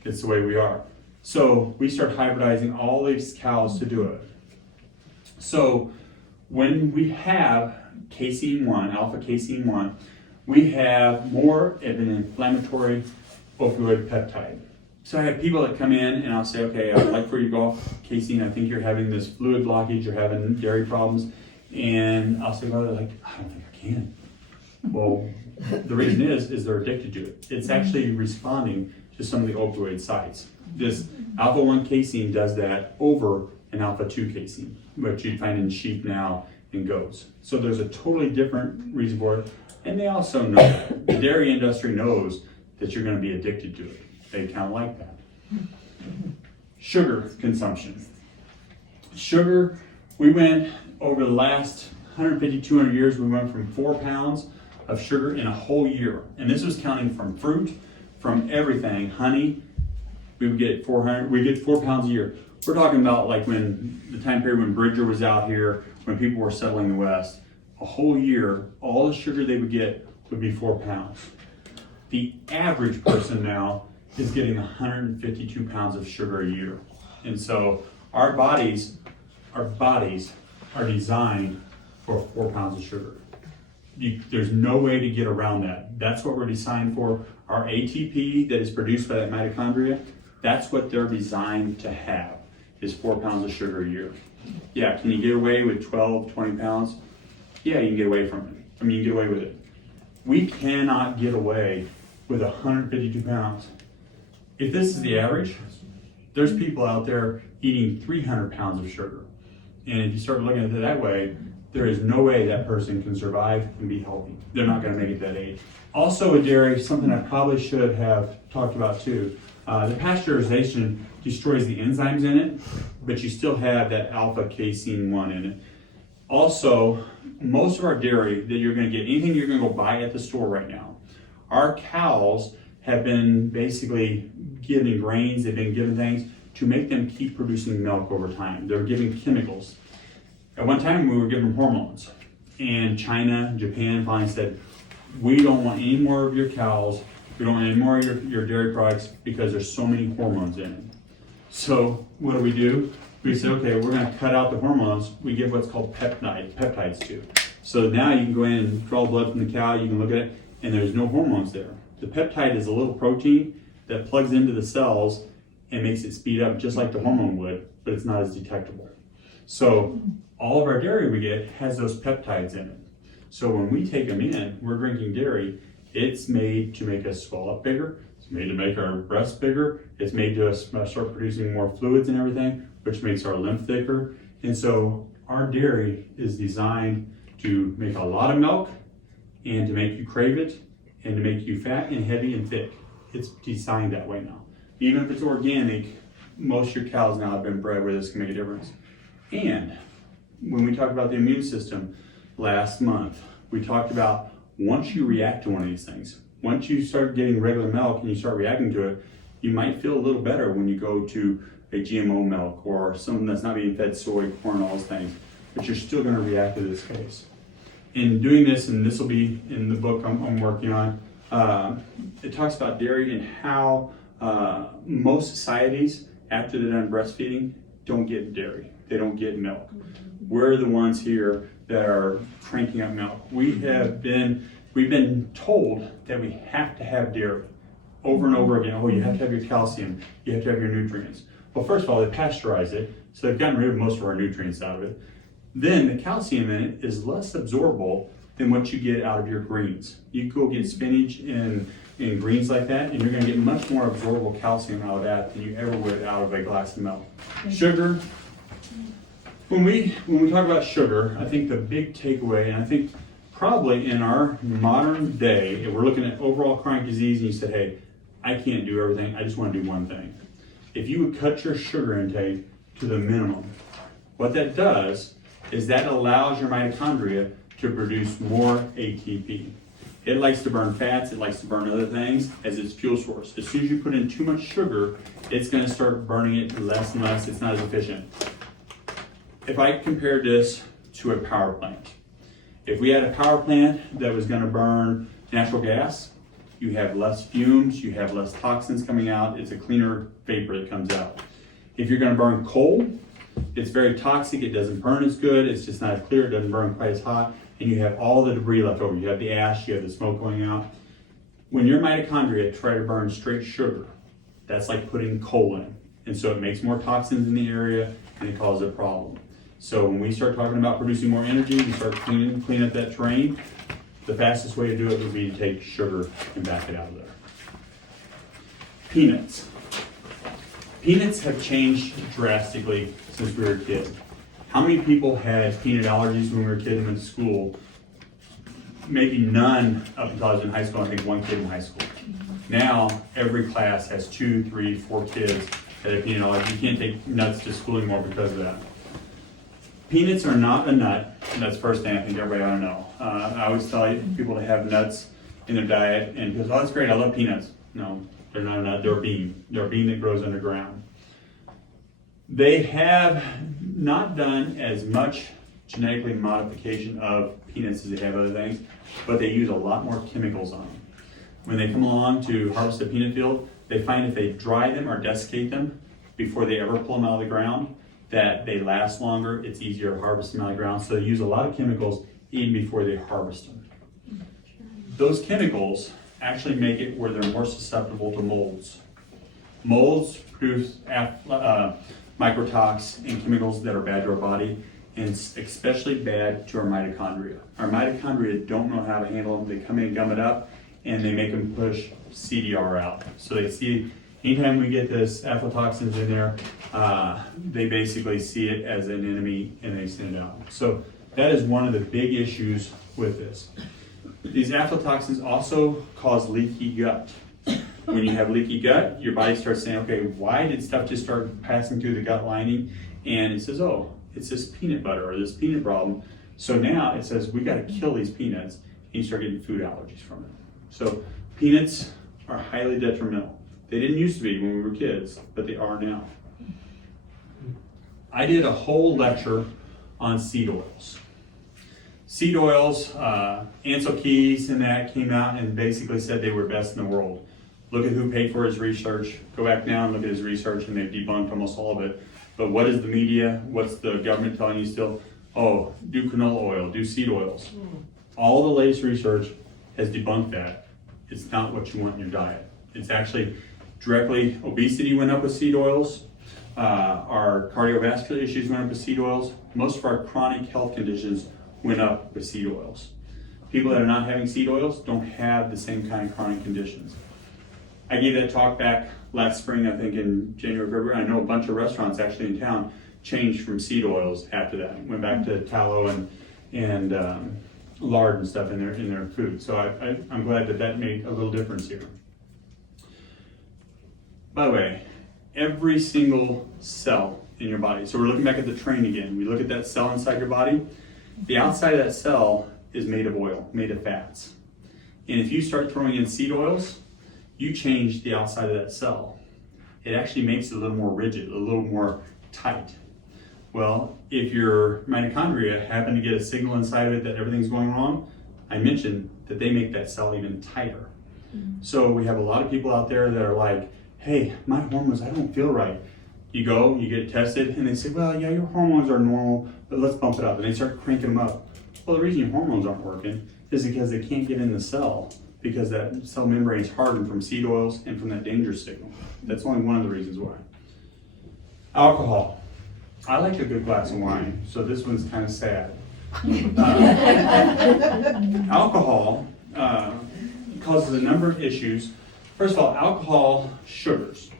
It's the way we are. So we start hybridizing all these cows to do it. So When we have casein 1, alpha casein 1, we have more of an inflammatory opioid peptide. So I have people that come in and I'll say, okay, I'd like for you to go off casein. I think you're having this fluid blockage, you're having dairy problems. And I'll say, well, they're like, I don't think I can. Well, the reason is they're addicted to it. It's actually responding to some of the opioid sites. This alpha 1 casein does that over an alpha 2 casein, which you'd find in sheep now and goats. So there's a totally different reason for it. And they also know that. The dairy industry knows that you're going to be addicted to it. They kind of like that. Sugar consumption. Sugar, we went over the last 150, 200 years, we went from 4 pounds of sugar in a whole year. And this was counting from fruit, from everything, honey. We would get 4 pounds a year. We're talking about like when the time period when Bridger was out here, when people were settling the West. A whole year, all the sugar they would get would be 4 pounds. The average person now is getting 152 pounds of sugar a year. And so our bodies are designed for 4 pounds of sugar. There's no way to get around that. That's what we're designed for. Our ATP that is produced by that mitochondria, that's what they're designed to have, is 4 pounds of sugar a year. Yeah, can you get away with 12, 20 pounds? Yeah, you can get away from it. I mean, you can get away with it. We cannot get away with 152 pounds. If this is the average, there's people out there eating 300 pounds of sugar. And if you start looking at it that way, there is no way that person can survive and be healthy. They're not gonna make it that age. Also with dairy, something I probably should have talked about too, the pasteurization destroys the enzymes in it, but you still have that alpha casein 1 in it. Also, most of our dairy that you're gonna get, anything you're gonna go buy at the store right now, our cows have been basically given grains, they've been given things to make them keep producing milk over time. They're giving chemicals. At one time we were giving hormones, and China, Japan finally said, we don't want any more of your cows, we don't want any more of your dairy products because there's so many hormones in it. So what do? We said, okay, we're gonna cut out the hormones. We give what's called peptides to. So now you can go in and draw blood from the cow, you can look at it, and there's no hormones there. The peptide is a little protein that plugs into the cells and makes it speed up just like the hormone would, but it's not as detectable. So all of our dairy we get has those peptides in it. So when we take them in, we're drinking dairy, it's made to make us swell up bigger, it's made to make our breasts bigger, it's made to start producing more fluids and everything, which makes our lymph thicker. And so our dairy is designed to make a lot of milk and to make you crave it and to make you fat and heavy and thick. It's designed that way now. Even if it's organic, most of your cows now have been bred where this can make a difference. And when we talked about the immune system last month, we talked about once you react to one of these things, once you start getting regular milk and you start reacting to it, you might feel a little better when you go to a GMO milk or something that's not being fed soy, corn, all those things, but you're still gonna react to this case. In doing this, and this will be in the book I'm working on, it talks about dairy and how most societies, after they're done breastfeeding, don't get dairy. They don't get milk. We're the ones here that are cranking up milk. We've been told that we have to have dairy over and over again. Oh, you have to have your calcium, you have to have your nutrients. Well, first of all, they pasteurize it, so they've gotten rid of most of our nutrients out of it. Then the calcium in it is less absorbable than what you get out of your greens. You go get spinach and greens like that, and you're gonna get much more absorbable calcium out of that than you ever would out of a glass of milk. Sugar, when we talk about sugar, I think the big takeaway, and I think probably in our modern day, if we're looking at overall chronic disease and you said, hey, I can't do everything, I just wanna do one thing. If you would cut your sugar intake to the minimum, what that does is that allows your mitochondria to produce more ATP. It likes to burn fats, it likes to burn other things as its fuel source. As soon as you put in too much sugar, it's gonna start burning it less and less, it's not as efficient. If I compare this to a power plant, if we had a power plant that was gonna burn natural gas, you have less fumes, you have less toxins coming out, it's a cleaner vapor that comes out. If you're gonna burn coal, It's very toxic, it doesn't burn as good, it's just not as clear, it doesn't burn quite as hot, and you have all the debris left over. You have the ash, you have the smoke going out. When your mitochondria try to burn straight sugar, that's like putting coal in. And so it makes more toxins in the area and it causes a problem. So when we start talking about producing more energy, we start clean up that terrain, the fastest way to do it would be to take sugar and back it out of there. Peanuts. Peanuts have changed drastically since we were a kid. How many people had peanut allergies when we were a kid and went to school? Maybe none up until I was in high school. I think one kid in high school. Now, every class has 2, 3, 4 kids that have peanut allergies. You can't take nuts to school anymore because of that. Peanuts are not a nut, and that's the first thing I think everybody ought to know. I always tell people to have nuts in their diet, and because, oh, that's great, I love peanuts. No, they're not a nut, they're a bean. They're a bean that grows underground. They have not done as much genetically modification of peanuts as they have other things, but they use a lot more chemicals on them. When they come along to harvest a peanut field, they find if they dry them or desiccate them before they ever pull them out of the ground, that they last longer, it's easier to harvest them out of the ground. So they use a lot of chemicals even before they harvest them. Those chemicals actually make it where they're more susceptible to molds. Molds produce microtoxins and chemicals that are bad to our body, and it's especially bad to our mitochondria. Our mitochondria don't know how to handle them. They come in, gum it up, and they make them push CDR out. So they see, anytime we get this aflatoxins in there, they basically see it as an enemy and they send it out. So that is one of the big issues with this. These aflatoxins also cause leaky gut. When you have leaky gut, your body starts saying, okay, why did stuff just start passing through the gut lining? And it says, oh, it's this peanut butter or this peanut problem. So now it says, we got to kill these peanuts, and you start getting food allergies from it. So peanuts are highly detrimental. They didn't used to be when we were kids, but they are now. I did a whole lecture on seed oils. Seed oils, Ansel Keys and that came out and basically said they were best in the world. Look at who paid for his research. Go back now and look at his research, and they've debunked almost all of it. But what is the media? What's the government telling you still? Oh, do canola oil, do seed oils. All the latest research has debunked that. It's not what you want in your diet. It's actually directly, obesity went up with seed oils. Our cardiovascular issues went up with seed oils. Most of our chronic health conditions went up with seed oils. People that are not having seed oils don't have the same kind of chronic conditions. I gave that talk back last spring, I think in January, February. I know a bunch of restaurants actually in town changed from seed oils after that. Went back to tallow and lard and stuff in their food. So I'm glad that made a little difference here. By the way, every single cell in your body, so we're looking back at the train again. We look at that cell inside your body. The outside of that cell is made of oil, made of fats. And if you start throwing in seed oils, you change the outside of that cell. It actually makes it a little more rigid, a little more tight. Well, if your mitochondria happen to get a signal inside of it that everything's going wrong, I mentioned that they make that cell even tighter. So we have a lot of people out there that are like, hey, my hormones, I don't feel right. You go, you get tested, and they say, well, yeah, your hormones are normal, but let's bump it up. And they start cranking them up. Well, the reason your hormones aren't working is because they can't get in the cell, because that cell membrane is hardened from seed oils and from that danger signal. That's only one of the reasons why. Alcohol. I like a good glass of wine, so this one's kind of sad. Alcohol causes a number of issues. First of all, alcohol sugars.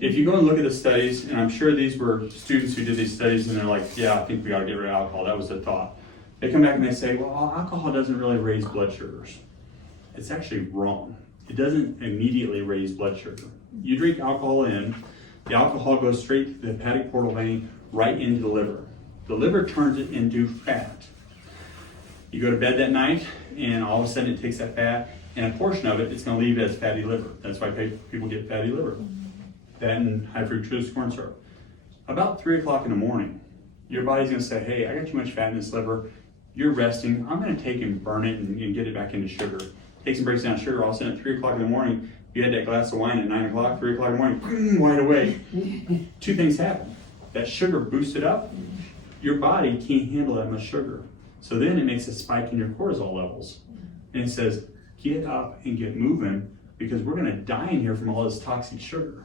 If you go and look at the studies, and I'm sure these were students who did these studies and they're like, yeah, I think we ought to get rid of alcohol. That was the thought. They come back and they say, well, alcohol doesn't really raise blood sugars. It's actually wrong. It doesn't immediately raise blood sugar. You drink alcohol in, the alcohol goes straight to the hepatic portal vein, right into the liver. The liver turns it into fat. You go to bed that night, and all of a sudden it takes that fat, and a portion of it, it's going to leave it as fatty liver. That's why people get fatty liver. That and high fructose corn syrup. About 3 o'clock in the morning, your body's going to say, hey, I got too much fat in this liver. You're resting. I'm going to take and burn it and get it back into sugar. Takes and breaks down sugar. All of a sudden at 3 o'clock in the morning, you had that glass of wine at 9 o'clock, 3 o'clock in the morning, wide awake. Two things happen. that sugar boosted up, your body can't handle that much sugar. So then it makes a spike in your cortisol levels. And it says, get up and get moving because we're gonna die in here from all this toxic sugar.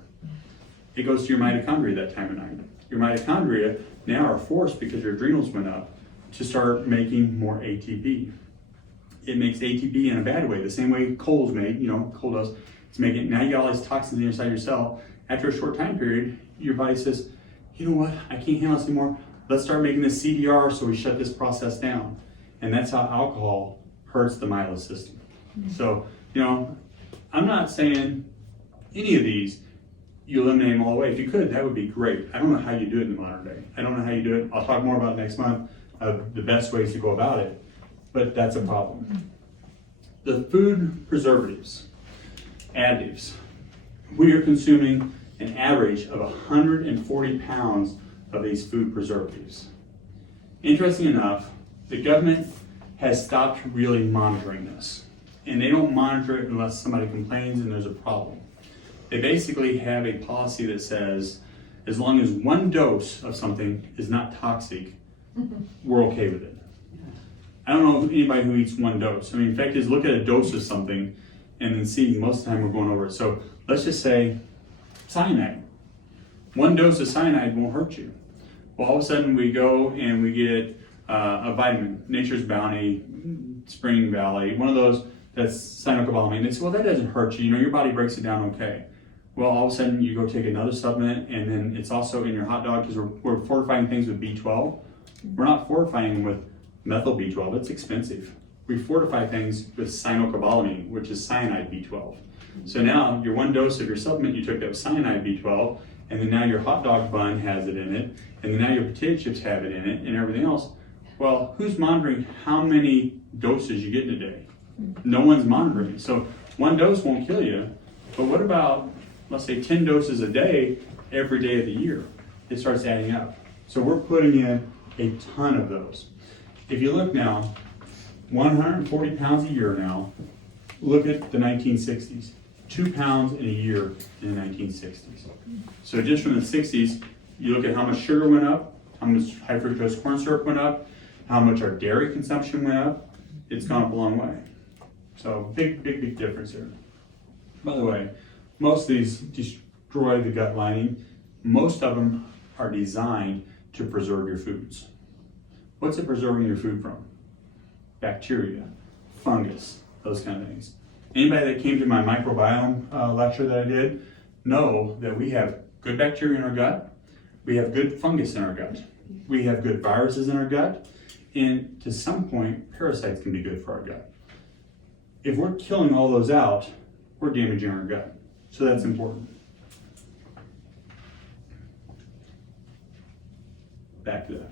It goes to your mitochondria that time of night. Your mitochondria now are forced because your adrenals went up to start making more ATP. It makes ATP in a bad way, the same way coal's made, coal does. It's making, now you got all these toxins inside your cell. After a short time period, your body says, you know what, I can't handle this anymore. Let's start making this CDR so we shut this process down. And that's how alcohol hurts the myeloid system. So, I'm not saying any of these you eliminate them all the way. If you could, that would be great. I don't know how you do it in the modern day. I don't know how you do it. I'll talk more about it next month of the best ways to go about it, but that's a problem. The food preservatives, additives, we are consuming an average of 140 pounds of these food preservatives. Interesting enough, the government has stopped really monitoring this. And they don't monitor it unless somebody complains and there's a problem. They basically have a policy that says, as long as one dose of something is not toxic, we're okay with it. I don't know anybody who eats one dose. I mean, in fact, is look at a dose of something and then see, most of the time we're going over it. So let's just say cyanide. One dose of cyanide won't hurt you. Well, all of a sudden we go and we get a vitamin, Nature's Bounty, Spring Valley, one of those that's cyanocobalamin. They say, well, that doesn't hurt you. Your body breaks it down okay. Well, all of a sudden you go take another supplement and then it's also in your hot dog because we're fortifying things with B12. We're not fortifying with methyl B12, it's expensive. We fortify things with cyanocobalamin, which is cyanide B12. So now your one dose of your supplement you took that was cyanide B12, and then now your hot dog bun has it in it, and then now your potato chips have it in it, and everything else. Well, who's monitoring how many doses you get in a day? No one's monitoring. So one dose won't kill you, but what about, let's say 10 doses a day, every day of the year? It starts adding up. So we're putting in a ton of those. If you look now, 140 pounds a year now, look at the 1960s. 2 pounds in a year in the 1960s. So just from the 60s, you look at how much sugar went up, how much high fructose corn syrup went up, how much our dairy consumption went up. It's gone up a long way. So big difference here. By the way, most of these destroy the gut lining. Most of them are designed to preserve your foods. What's it preserving your food from? Bacteria, fungus, those kind of things. Anybody that came to my microbiome lecture that I did know that we have good bacteria in our gut, we have good fungus in our gut, we have good viruses in our gut, and to some point, parasites can be good for our gut. If we're killing all those out, we're damaging our gut. So that's important. Back to that.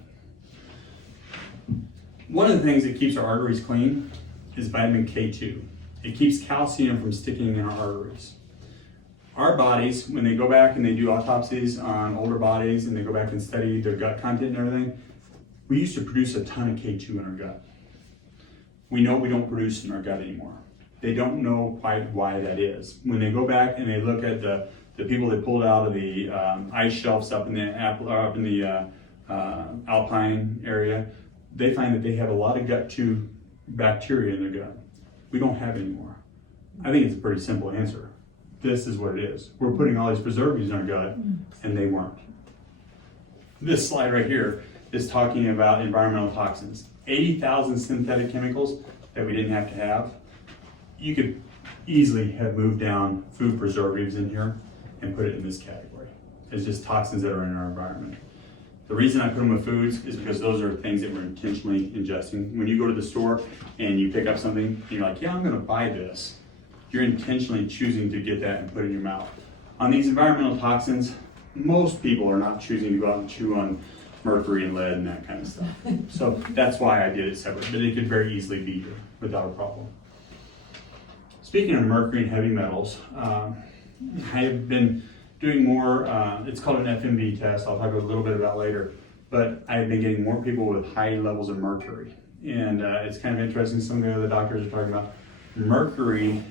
One of the things that keeps our arteries clean is vitamin K2. It keeps calcium from sticking in our arteries. Our bodies, when they go back and they do autopsies on older bodies and they go back and study their gut content and everything, we used to produce a ton of K2 in our gut. We know we don't produce it in our gut anymore. They don't know quite why that is. When they go back and they look at the people they pulled out of the ice shelves up in the alpine area, they find that they have a lot of gut-2 bacteria in their gut. We don't have any more. I think it's a pretty simple answer. This is what it is. We're putting all these preservatives in our gut, and they weren't. This slide right here is talking about environmental toxins. 80,000 synthetic chemicals that we didn't have to have. You could easily have moved down food preservatives in here and put it in this category. It's just toxins that are in our environment. The reason I put them with foods is because those are things that we're intentionally ingesting. When you go to the store and you pick up something and you're like, yeah, I'm gonna buy this, you're intentionally choosing to get that and put it in your mouth. On these environmental toxins, most people are not choosing to go out and chew on mercury and lead and that kind of stuff. So that's why I did it separate, but it could very easily be here without a problem. Speaking of mercury and heavy metals, I have been doing more, it's called an FMB test, I'll talk a little bit about later, but I've been getting more people with high levels of mercury. And it's kind of interesting, some of the other doctors are talking about mercury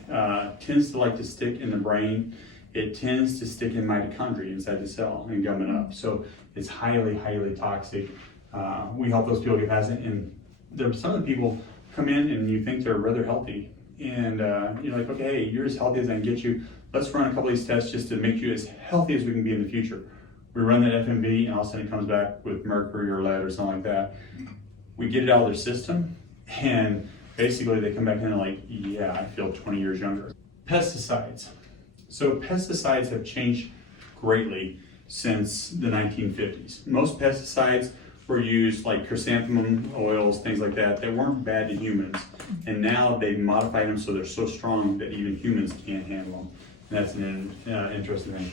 tends to like to stick in the brain it tends to stick in mitochondria inside the cell and gum it up. So it's highly, highly toxic. We help those people get past it. And some of the people come in and you think they're rather healthy. And you're like, okay, hey, you're as healthy as I can get you. Let's run a couple of these tests just to make you as healthy as we can be in the future. We run that FMV and all of a sudden it comes back with mercury or lead or something like that. We get it out of their system and basically they come back in and like, yeah, I feel 20 years younger. Pesticides. So pesticides have changed greatly since the 1950s. Most pesticides were used like chrysanthemum oils, things like that weren't bad to humans. And now they've modified them so they're so strong that even humans can't handle them. And that's an interesting thing.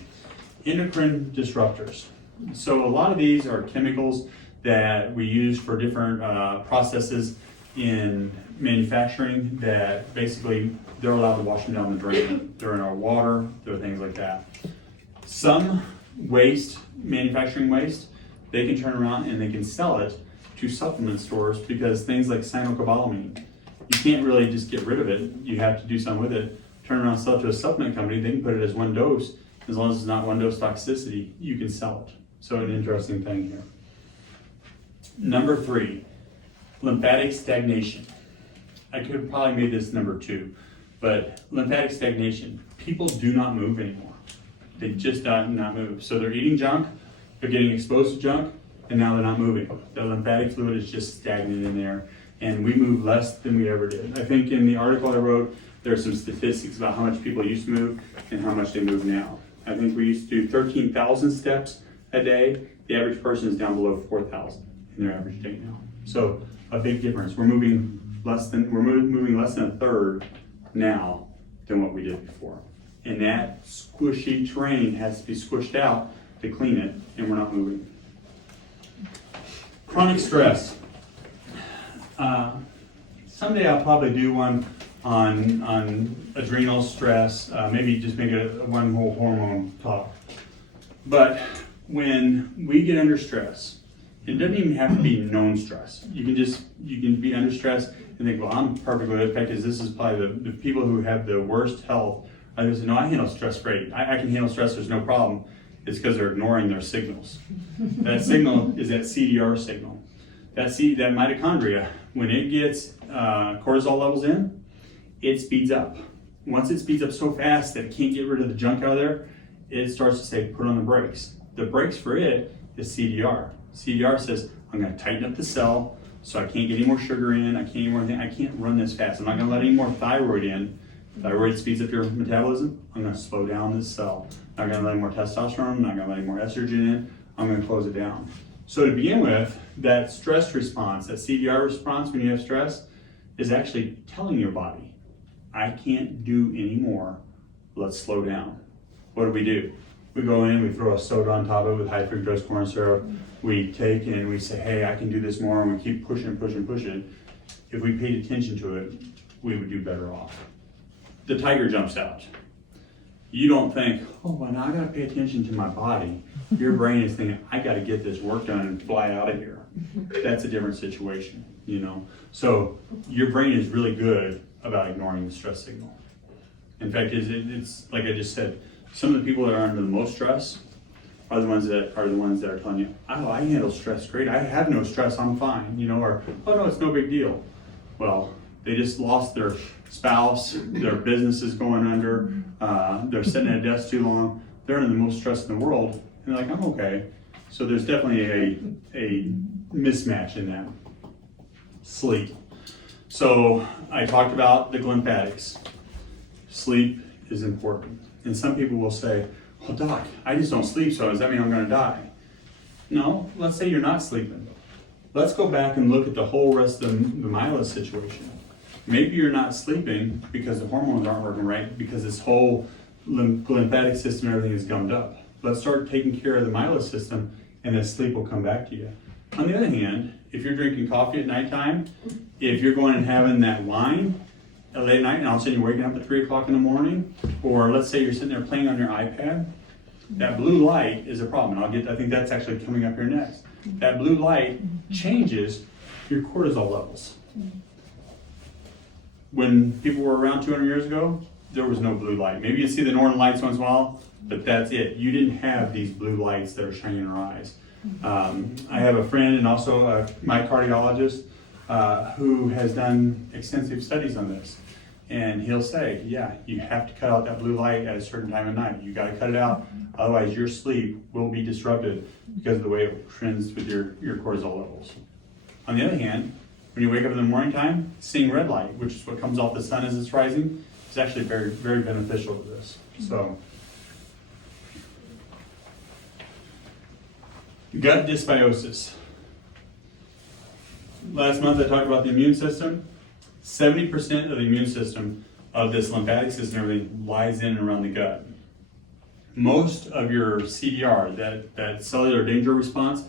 Endocrine disruptors. So a lot of these are chemicals that we use for different processes in manufacturing that basically they're allowed to wash them down the drain. They're in our water, there are things like that. Some waste, manufacturing waste, they can turn around and they can sell it to supplement stores because things like cyanocobalamin, you can't really just get rid of it. You have to do something with it. Turn around and sell it to a supplement company, they can put it as one dose. As long as it's not one dose toxicity, you can sell it. So an interesting thing here. Number 3, lymphatic stagnation. I could have probably made this number 2, but lymphatic stagnation. People do not move anymore. They just do not move. So they're eating junk, they're getting exposed to junk, and now they're not moving. The lymphatic fluid is just stagnant in there, and we move less than we ever did. I think in the article I wrote, there are some statistics about how much people used to move and how much they move now. I think we used to do 13,000 steps a day. The average person is down below 4,000 in their average day now. So a big difference. We're moving less than a third now than what we did before. And that squishy terrain has to be squished out to clean it, and we're not moving. Chronic stress. Someday I'll probably do one on adrenal stress, maybe just make it one whole hormone talk. But when we get under stress, it doesn't even have to be known stress. You can be under stress and think, well, I'm perfectly good. In fact, this is probably the people who have the worst health. I just say, no, I handle stress great. I can handle stress, there's no problem. It's because they're ignoring their signals. That signal is that CDR signal. That mitochondria, when it gets cortisol levels in, it speeds up. Once it speeds up so fast that it can't get rid of the junk out of there, it starts to say, put on the brakes. The brakes for it is CDR. CDR says, I'm gonna tighten up the cell so I can't get any more sugar in, I can't run this fast. I'm not gonna let any more thyroid in. Thyroid speeds up your metabolism. I'm gonna slow down this cell. I'm not gonna let any more testosterone, I'm not gonna let any more estrogen in, I'm gonna close it down. So to begin with, that stress response, that CDR response when you have stress, is actually telling your body, I can't do any more, let's slow down. What do? We go in, we throw a soda on top of it with high fructose corn syrup. We take and we say, hey, I can do this more, and we keep pushing. If we paid attention to it, we would do better off. The tiger jumps out. You don't think, oh, well, now I gotta pay attention to my body. Your brain is thinking, I gotta get this work done and fly out of here. That's a different situation, you know? So your brain is really good about ignoring the stress signal. In fact, it's like I just said, some of the people that are under the most stress are the ones that are telling you, oh, I handle stress great. I have no stress, I'm fine, you know, or, oh no, it's no big deal. Well, they just lost their spouse, their business is going under, they're sitting at a desk too long, they're under the most stress in the world, and they're like, I'm okay. So there's definitely a mismatch in that. Sleep. So I talked about the lymphatics. Sleep is important. And some people will say, well, doc, I just don't sleep, so does that mean I'm gonna die? No, let's say you're not sleeping. Let's go back and look at the whole rest of the myelin situation. Maybe you're not sleeping because the hormones aren't working right, because this whole lymphatic system, everything is gummed up. Let's start taking care of the myelin system, and then sleep will come back to you. On the other hand, if you're drinking coffee at nighttime, if you're going and having that wine late at night, and all of a sudden you're waking up at 3 o'clock in the morning, or let's say you're sitting there playing on your iPad, that blue light is a problem. I think that's actually coming up here next. That blue light changes your cortisol levels. When people were around 200 years ago, there was no blue light. Maybe you see the northern lights once in a while, but that's it. You didn't have these blue lights that are shining in our eyes. I have a friend and also my cardiologist who has done extensive studies on this. And he'll say, yeah, you have to cut out that blue light at a certain time of night. You gotta cut it out, otherwise your sleep will be disrupted because of the way it trends with your cortisol levels. On the other hand, when you wake up in the morning time, seeing red light, which is what comes off the sun as it's rising, is actually very, very beneficial to this. So, gut dysbiosis. Last month I talked about the immune system. 70% of the immune system, of this lymphatic system, everything lies in and around the gut. Most of your CDR, that cellular danger response,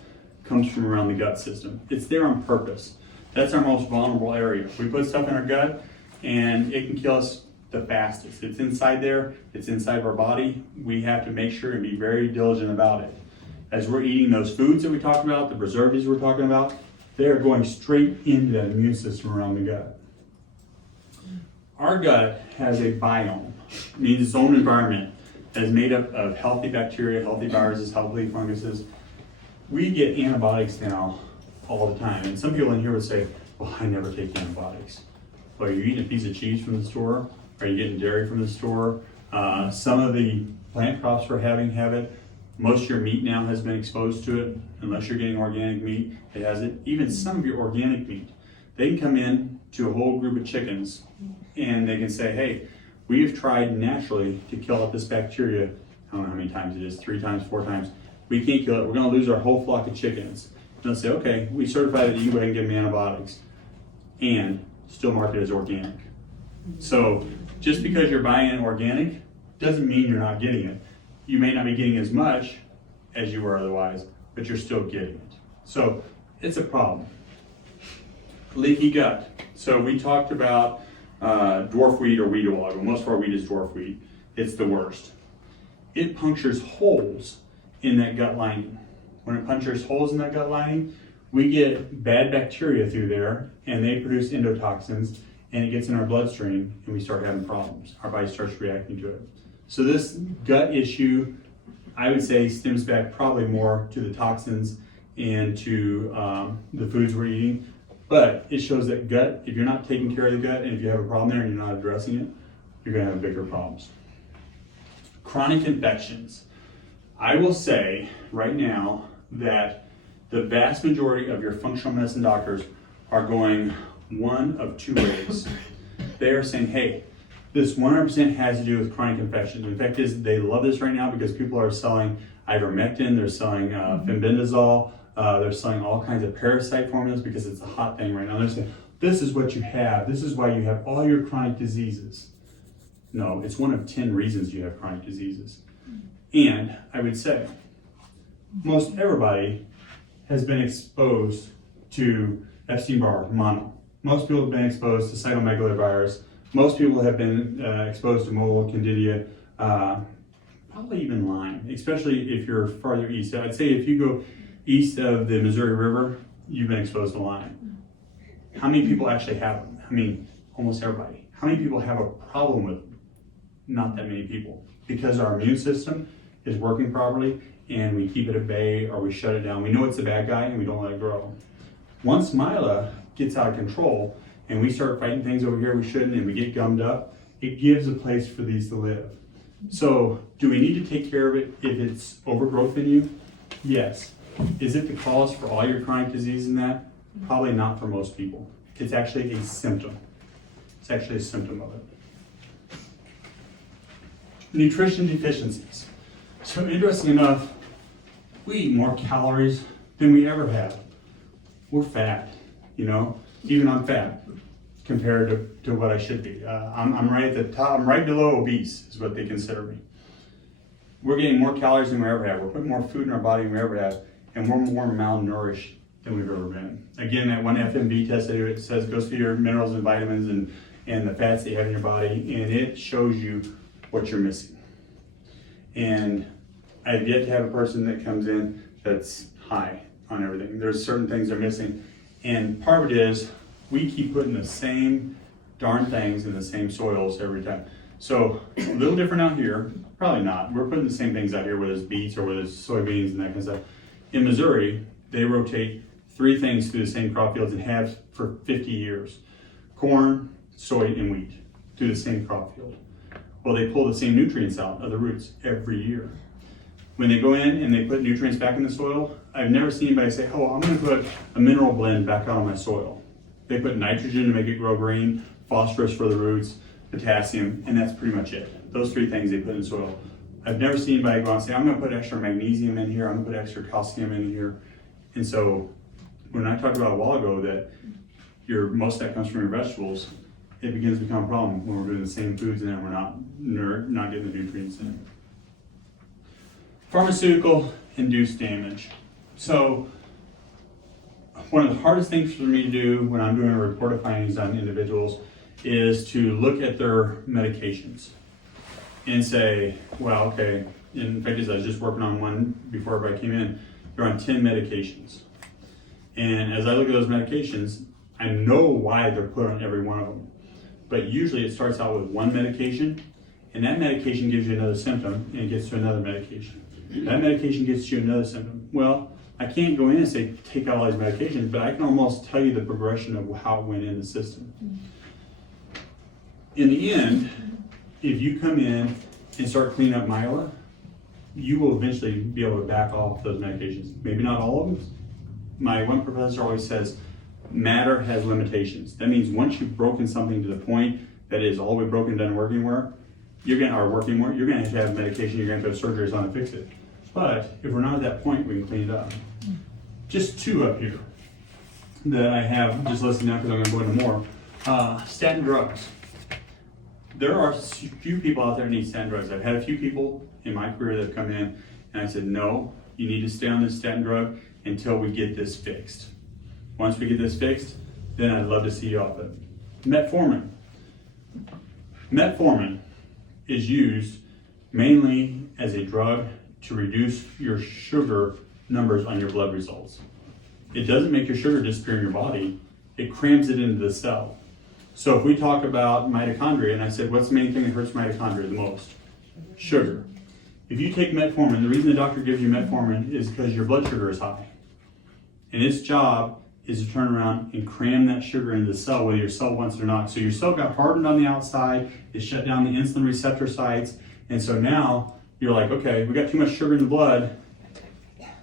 comes from around the gut system. It's there on purpose. That's our most vulnerable area. We put stuff in our gut and it can kill us the fastest. It's inside there, it's inside of our body. We have to make sure and be very diligent about it. As we're eating those foods that we talked about, the preservatives we're talking about, they are going straight into that immune system around the gut. Our gut has a biome, means its own environment that is made up of healthy bacteria, healthy viruses, healthy funguses. We get antibiotics now all the time. And some people in here would say, well, I never take antibiotics. Well, you're eating a piece of cheese from the store? Are you getting dairy from the store? Some of the plant crops we're having have it. Most of your meat now has been exposed to it. Unless you're getting organic meat, it has it. Even some of your organic meat, they can come in to a whole group of chickens and they can say, hey, we have tried naturally to kill out this bacteria. I don't know how many times it is, 3 times, 4 times. We can't kill it. We're going to lose our whole flock of chickens. And they'll say, okay, we certify that you can go ahead and give me antibiotics and still mark it as organic. So just because you're buying it organic doesn't mean you're not getting it. You may not be getting as much as you were otherwise, but you're still getting it. So it's a problem. Leaky gut. So we talked about dwarf wheat or wheat oil. Most of our wheat is dwarf wheat. It's the worst. It punctures holes in that gut lining. When it punctures holes in that gut lining, we get bad bacteria through there and they produce endotoxins and it gets in our bloodstream and we start having problems. Our body starts reacting to it. So this gut issue, I would say, stems back probably more to the toxins and to the foods we're eating. But it shows that gut, if you're not taking care of the gut and if you have a problem there and you're not addressing it, you're gonna have bigger problems. Chronic infections. I will say right now that the vast majority of your functional medicine doctors are going one of 2 ways. They are saying, hey, this 100% has to do with chronic infections. In fact, they love this right now because people are selling ivermectin, they're selling fenbendazole, they're selling all kinds of parasite formulas because it's a hot thing right now. They're saying, this is what you have. This is why you have all your chronic diseases. No, it's one of 10 reasons you have chronic diseases. And I would say, most everybody has been exposed to Epstein-Barr mono. Most people have been exposed to cytomegalovirus. Most people have been exposed to mold, candida, probably even Lyme, especially if you're farther east. I'd say if you go east of the Missouri River, you've been exposed to Lyme. How many people actually have them? I mean, almost everybody. How many people have a problem with them? Not that many people. Because our immune system is working properly and we keep it at bay or we shut it down. We know it's a bad guy and we don't let it grow. Once Myla gets out of control and we start fighting things over here we shouldn't and we get gummed up, it gives a place for these to live. So do we need to take care of it if it's overgrowth in you? Yes. Is it the cause for all your chronic disease in that? Probably not for most people. It's actually a symptom. It's actually a symptom of it. Nutrition deficiencies. So interesting enough, we eat more calories than we ever have. We're fat, you know, even I'm fat compared to what I should be. I'm right at the top, I'm right below obese is what they consider me. We're getting more calories than we ever have. We're putting more food in our body than we ever have, and we're more malnourished than we've ever been. Again, that one FMB test that it says goes through your minerals and vitamins and the fats that you have in your body, and it shows you what you're missing. And I've yet to have a person that comes in that's high on everything. There's certain things they're missing. And part of it is we keep putting the same darn things in the same soils every time. So a little different out here, probably not. We're putting the same things out here, whether it's beets or whether it's soybeans and that kind of stuff. In Missouri, they rotate 3 things through the same crop fields and have for 50 years. Corn, soy, and wheat through the same crop field. Well, they pull the same nutrients out of the roots every year. When they go in and they put nutrients back in the soil, I've never seen anybody say, oh, I'm gonna put a mineral blend back out on my soil. They put nitrogen to make it grow green, phosphorus for the roots, potassium, and that's pretty much it. Those 3 things they put in the soil. I've never seen anybody go out and say, I'm gonna put extra magnesium in here, I'm gonna put extra calcium in here. And so when I talked about a while ago that most of that comes from your vegetables, it begins to become a problem when we're doing the same foods and then we're not getting the nutrients in. Pharmaceutical induced damage. So one of the hardest things for me to do when I'm doing a report of findings on individuals is to look at their medications and say, well, okay, in fact, I was just working on one before everybody came in, they're on 10 medications. And as I look at those medications, I know why they're put on every one of them. But usually it starts out with one medication, and that medication gives you another symptom, and it gets to another medication. That medication gets you another symptom. Well, I can't go in and say, take out all these medications, but I can almost tell you the progression of how it went in the system. In the end, if you come in and start cleaning up myela, you will eventually be able to back off those medications. Maybe not all of them. My one professor always says, matter has limitations. That means once you've broken something to the point that is all the way broken, done working anywhere, you're gonna have to have medication, you're gonna have to have surgeries on to fix it. But if we're not at that point, we can clean it up. Just 2 up here that I have just listed now because I'm gonna go into more. Statin drugs. There are few people out there that need statin drugs. I've had a few people in my career that have come in and I said, no, you need to stay on this statin drug until we get this fixed. Once we get this fixed, then I'd love to see you off it. Metformin. Metformin is used mainly as a drug to reduce your sugar numbers on your blood results. It doesn't make your sugar disappear in your body, it crams it into the cell. So if we talk about mitochondria, and I said, what's the main thing that hurts mitochondria the most? Sugar. If you take metformin, the reason the doctor gives you metformin is because your blood sugar is high. And its job is to turn around and cram that sugar into the cell, whether your cell wants it or not. So your cell got hardened on the outside, it shut down the insulin receptor sites, and so now you're like, okay, we got too much sugar in the blood.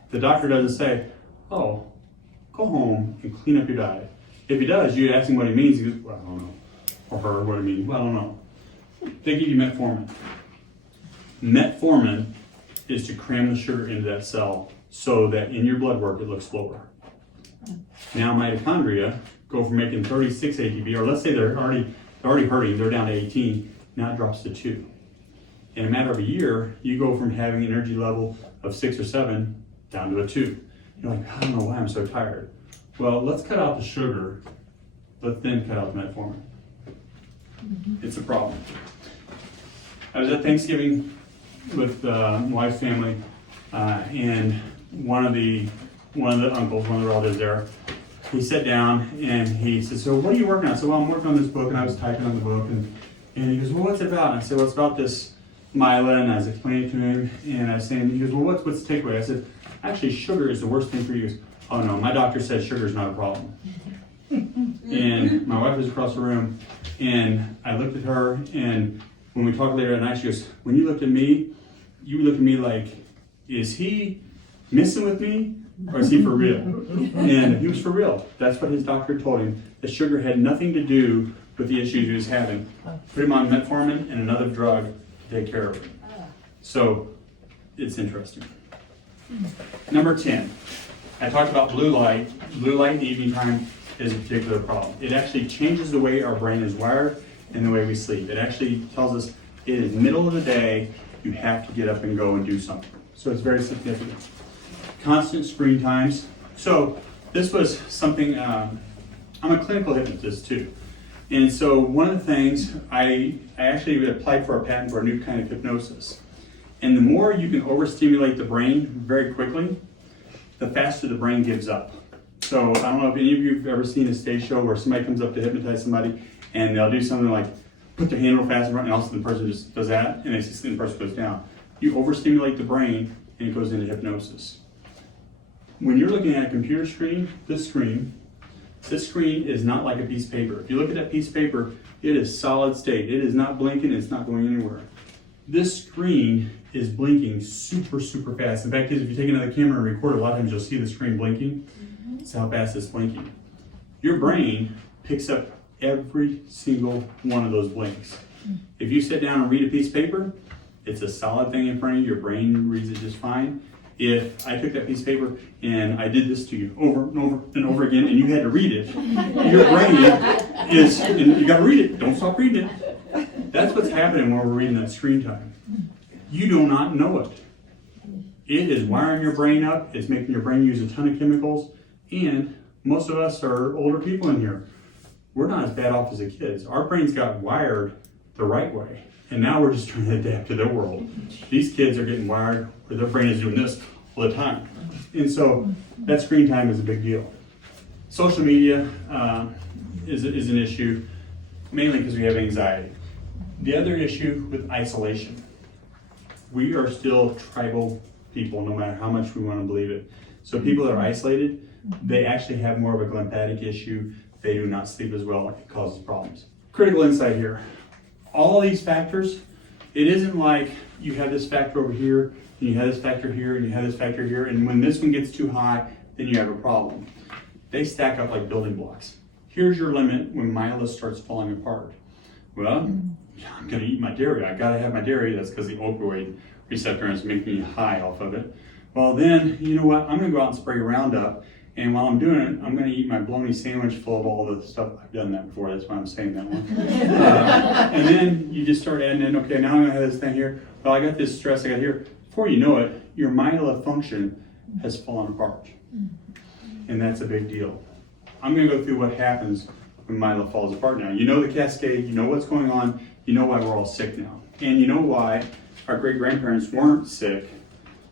The doctor doesn't say, oh, go home and clean up your diet. If he does, you ask him what he means, he goes, well, I don't know. Or her, what do you mean? Well, I don't know. They give you metformin. Metformin is to cram the sugar into that cell so that in your blood work it looks slower. Now mitochondria go from making 36 ATP, or let's say they're already hurting, they're down to 18, now it drops to 2. In a matter of a year, you go from having an energy level of 6 or 7 down to a 2. You're like, I don't know why I'm so tired. Well, let's cut out the sugar, but then cut out the metformin. It's a problem. I was at Thanksgiving with my wife's family, and one of the uncles, one of the relatives there, he sat down and he said, so what are you working on? I said, well, I'm working on this book, and I was typing on the book, and he goes, well, what's it about? And I said, well, it's about this myelin, and I was explaining it to him, and I was saying, he goes, well, what's the takeaway? I said, actually, sugar is the worst thing for you. He goes, oh no, my doctor said sugar is not a problem. And my wife was across the room, and I looked at her, and when we talked later at night, she goes, when you looked at me, you looked at me like, is he messing with me, or is he for real? And he was for real. That's what his doctor told him. The sugar had nothing to do with the issues he was having. Put him on metformin and another drug to take care of it. So, it's interesting. Number 10. I talked about blue light. Blue light in the evening time is a particular problem. It actually changes the way our brain is wired and the way we sleep. It actually tells us it is middle of the day, you have to get up and go and do something. So it's very significant. Constant screen times. So this was something, I'm a clinical hypnotist too. And so one of the things, I actually applied for a patent for a new kind of hypnosis. And the more you can overstimulate the brain very quickly, the faster the brain gives up. So I don't know if any of you have ever seen a stage show where somebody comes up to hypnotize somebody and they'll do something like, put their hand real fast in front, and all of a sudden the person just does that, and the person goes down. You overstimulate the brain, and it goes into hypnosis. When you're looking at a computer screen, this screen is not like a piece of paper. If you look at that piece of paper, it is solid state. It is not blinking, it's not going anywhere. This screen is blinking super, super fast. In fact, if you take another camera and record, a lot of times you'll see the screen blinking. That's how fast it's blinking. Your brain picks up every single one of those blinks. If you sit down and read a piece of paper, it's a solid thing in front of you. Your brain reads it just fine. If I took that piece of paper and I did this to you over and over and over again, and you had to read it, your brain is, and you got to read it. Don't stop reading it. That's what's happening when we're reading that screen time. You do not know it. It is wiring your brain up. It's making your brain use a ton of chemicals. And most of us are older people in here. We're not as bad off as the kids. Our brains got wired the right way. And now we're just trying to adapt to their world. These kids are getting wired where their brain is doing this all the time. And so that screen time is a big deal. Social media is an issue, mainly because we have anxiety. The other issue with isolation. We are still tribal people, no matter how much we want to believe it. So people that are isolated, they actually have more of a glymphatic issue. They do not sleep as well. It causes problems. Critical insight here. All these factors, it isn't like you have this factor over here, and you have this factor here, and you have this factor here, and when this one gets too high, then you have a problem. They stack up like building blocks. Here's your limit when myelin starts falling apart. Well, I'm gonna eat my dairy. I gotta have my dairy. That's because the opioid receptor is making me high off of it. Well then, you know what? I'm gonna go out and spray Roundup, and while I'm doing it, I'm gonna eat my bologna sandwich full of all the stuff. I've done that before, that's why I'm saying that one. And then you just start adding in, okay, now I'm gonna have this thing here. Well, I got this stress I got here. Before you know it, your myelin function has fallen apart. And that's a big deal. I'm gonna go through what happens when myelin falls apart now. You know the cascade, you know what's going on, you know why we're all sick now. And you know why our great-grandparents weren't sick,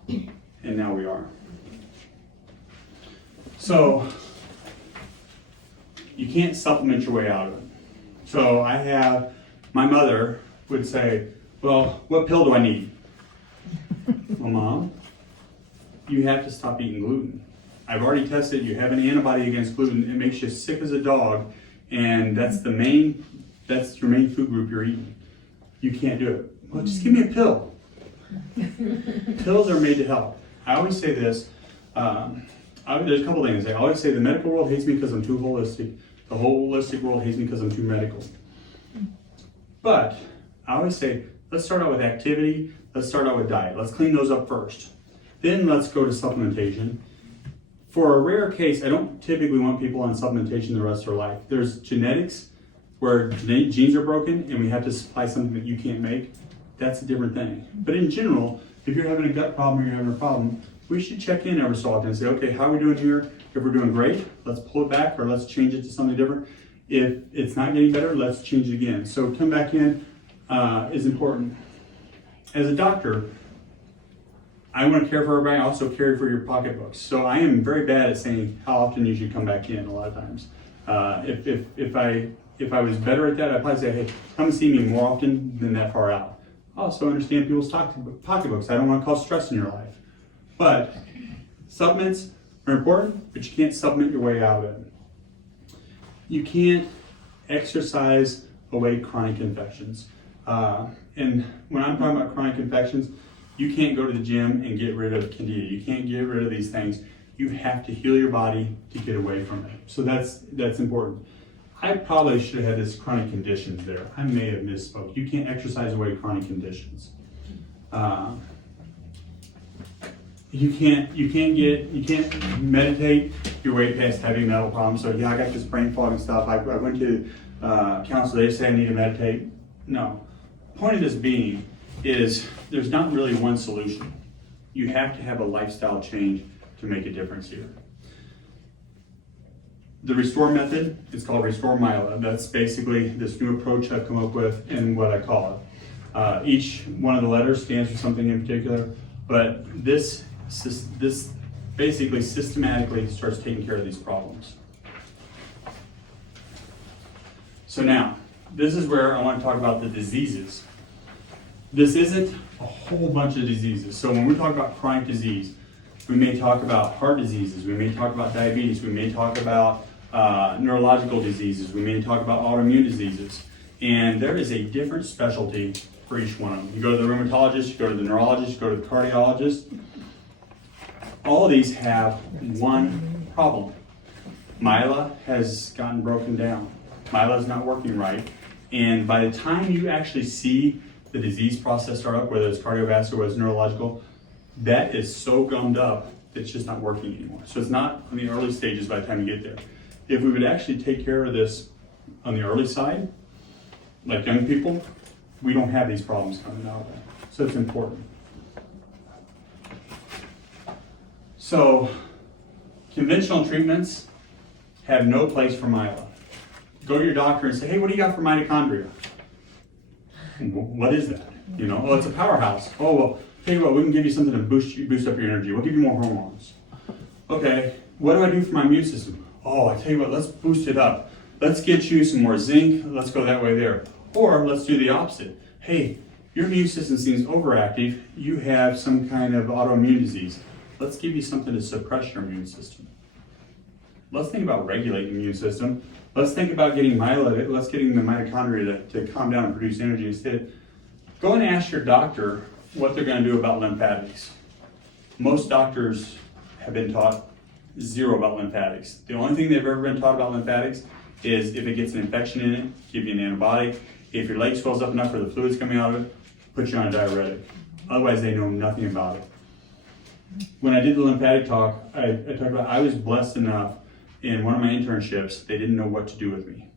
and now we are. So, you can't supplement your way out of it. So my mother would say, well, what pill do I need? Well, Mom, you have to stop eating gluten. I've already tested, you have an antibody against gluten, it makes you sick as a dog, and that's your main food group you're eating. You can't do it. Well, just give me a pill. Pills are made to help. I always say this, there's a couple things. I always say the medical world hates me because I'm too holistic. The holistic world hates me because I'm too medical. But I always say, let's start out with activity, let's start out with diet. Let's clean those up first. Then let's go to supplementation. For a rare case, I don't typically want people on supplementation the rest of their life. There's genetics where genes are broken and we have to supply something that you can't make. That's a different thing. But in general, if you're having a gut problem or you're having a problem, we should check in every so often and say, okay, how are we doing here? If we're doing great, let's pull it back or let's change it to something different. If it's not getting better, let's change it again. So come back in is important. As a doctor, I want to care for everybody. I also care for your pocketbooks. So I am very bad at saying how often you should come back in a lot of times. If I was better at that, I'd probably say, hey, come and see me more often than that far out. I also understand people's pocketbooks. I don't want to cause stress in your life. But supplements are important, but you can't supplement your way out of it. You can't exercise away chronic infections. And when I'm talking about chronic infections, you can't go to the gym and get rid of candida. You can't get rid of these things. You have to heal your body to get away from it. So that's important. I probably should have had this chronic conditions there. I may have misspoke. You can't exercise away chronic conditions. You can't meditate your way past heavy metal problems. So yeah, I got this brain fog and stuff. I went to counsel. They say I need to meditate. No. Point of this being is there's not really one solution. You have to have a lifestyle change to make a difference here. The Restore method, it's called Restore Myelin. That's basically this new approach I've come up with and what I call it. Each one of the letters stands for something in particular, but this basically systematically starts taking care of these problems. So now, this is where I want to talk about the diseases. This isn't a whole bunch of diseases. So when we talk about chronic disease, we may talk about heart diseases, we may talk about diabetes, we may talk about neurological diseases, we may talk about autoimmune diseases. And there is a different specialty for each one of them. You go to the rheumatologist, you go to the neurologist, you go to the cardiologist. All of these have one problem. Myela has gotten broken down. Myela is not working right. And by the time you actually see the disease process start up, whether it's cardiovascular, whether it's neurological, that is so gummed up that it's just not working anymore. So it's not on the early stages by the time you get there. If we would actually take care of this on the early side, like young people, we don't have these problems coming out. So it's important. So conventional treatments have no place for myela. Go to your doctor and say, hey, what do you got for mitochondria? What is that? You know, oh, it's a powerhouse. Oh, well, tell you what, we can give you something to boost up your energy. We'll give you more hormones. Okay, what do I do for my immune system? Oh, I tell you what, let's boost it up. Let's get you some more zinc. Let's go that way there. Or let's do the opposite. Hey, your immune system seems overactive. You have some kind of autoimmune disease. Let's give you something to suppress your immune system. Let's think about regulating the immune system. Let's think about getting myelin. Let's getting the mitochondria to calm down and produce energy instead. Go and ask your doctor what they're going to do about lymphatics. Most doctors have been taught zero about lymphatics. The only thing they've ever been taught about lymphatics is if it gets an infection in it, give you an antibiotic. If your leg swells up enough for the fluids coming out of it, put you on a diuretic. Otherwise, they know nothing about it. When I did the lymphatic talk, I talked about I was blessed enough in one of my internships, they didn't know what to do with me.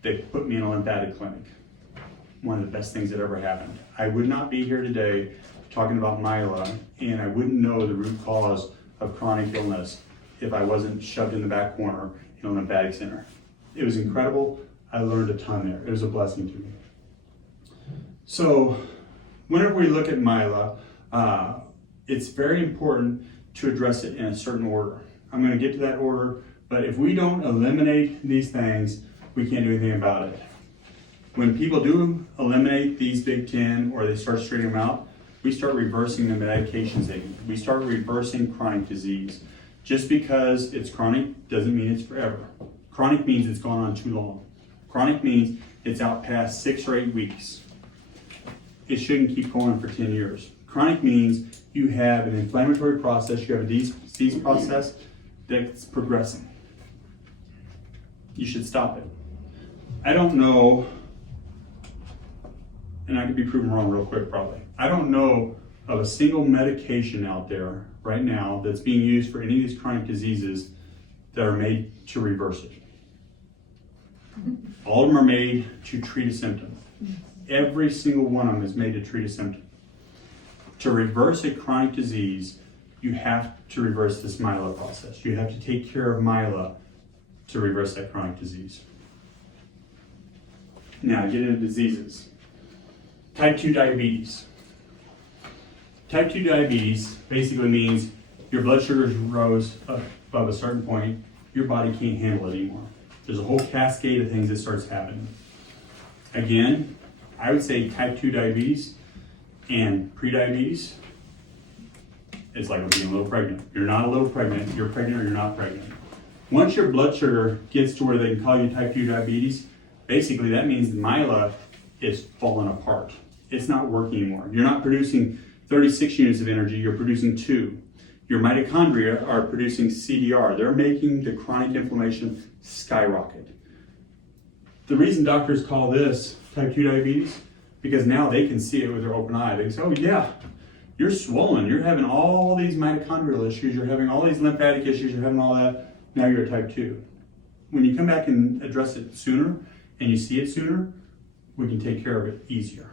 They put me in a lymphatic clinic. One of the best things that ever happened. I would not be here today talking about myela, and I wouldn't know the root cause of chronic illness if I wasn't shoved in the back corner in a lymphatic center. It was incredible. I learned a ton there. It was a blessing to me. So whenever we look at myela, it's very important to address it in a certain order. I'm going to get to that order, but if we don't eliminate these things, we can't do anything about it. When people do eliminate these big 10 or they start straightening them out, we start reversing the medications they need. We start reversing chronic disease. Just because it's chronic doesn't mean it's forever. Chronic means it's gone on too long. Chronic means it's out past 6 or 8 weeks. It shouldn't keep going for 10 years. Chronic means you have an inflammatory process, you have a disease process that's progressing. You should stop it. I don't know, and I could be proven wrong real quick probably. I don't know of a single medication out there right now that's being used for any of these chronic diseases that are made to reverse it. All of them are made to treat a symptom. Every single one of them is made to treat a symptom. To reverse a chronic disease, you have to reverse this myela process. You have to take care of myela to reverse that chronic disease. Now, get into diseases. Type 2 diabetes. Type 2 diabetes basically means your blood sugars rose above a certain point, your body can't handle it anymore. There's a whole cascade of things that starts happening. Again, I would say type 2 diabetes and prediabetes is like being a little pregnant. You're not a little pregnant, you're pregnant or you're not pregnant. Once your blood sugar gets to where they can call you type 2 diabetes, basically that means the myela is falling apart. It's not working anymore. You're not producing 36 units of energy, you're producing 2. Your mitochondria are producing CDR. They're making the chronic inflammation skyrocket. The reason doctors call this type 2 diabetes, because now they can see it with their open eye. They can say, oh yeah, you're swollen. You're having all these mitochondrial issues. You're having all these lymphatic issues. You're having all that. Now you're a type 2. When you come back and address it sooner and you see it sooner, we can take care of it easier.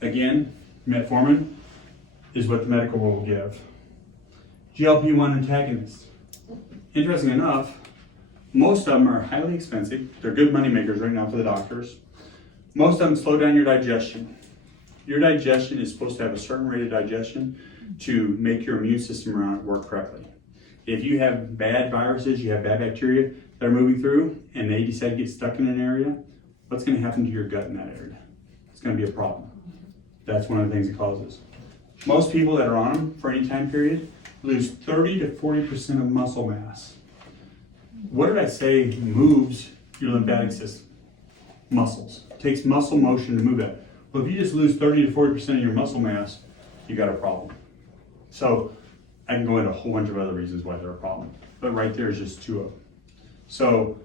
Again, metformin is what the medical world will give. GLP-1 antagonists. Interesting enough, most of them are highly expensive. They're good money makers right now for the doctors. Most of them slow down your digestion. Your digestion is supposed to have a certain rate of digestion to make your immune system around it work correctly. If you have bad viruses, you have bad bacteria that are moving through, and they decide to get stuck in an area, what's going to happen to your gut in that area? It's going to be a problem. That's one of the things it causes. Most people that are on them for any time period lose 30 to 40% of muscle mass. What did I say moves your lymphatic system? Muscles. It takes muscle motion to move that. Well, if you just lose 30 to 40% of your muscle mass, you got a problem. So I can go into a whole bunch of other reasons why they're a problem, but right there is just two of them. So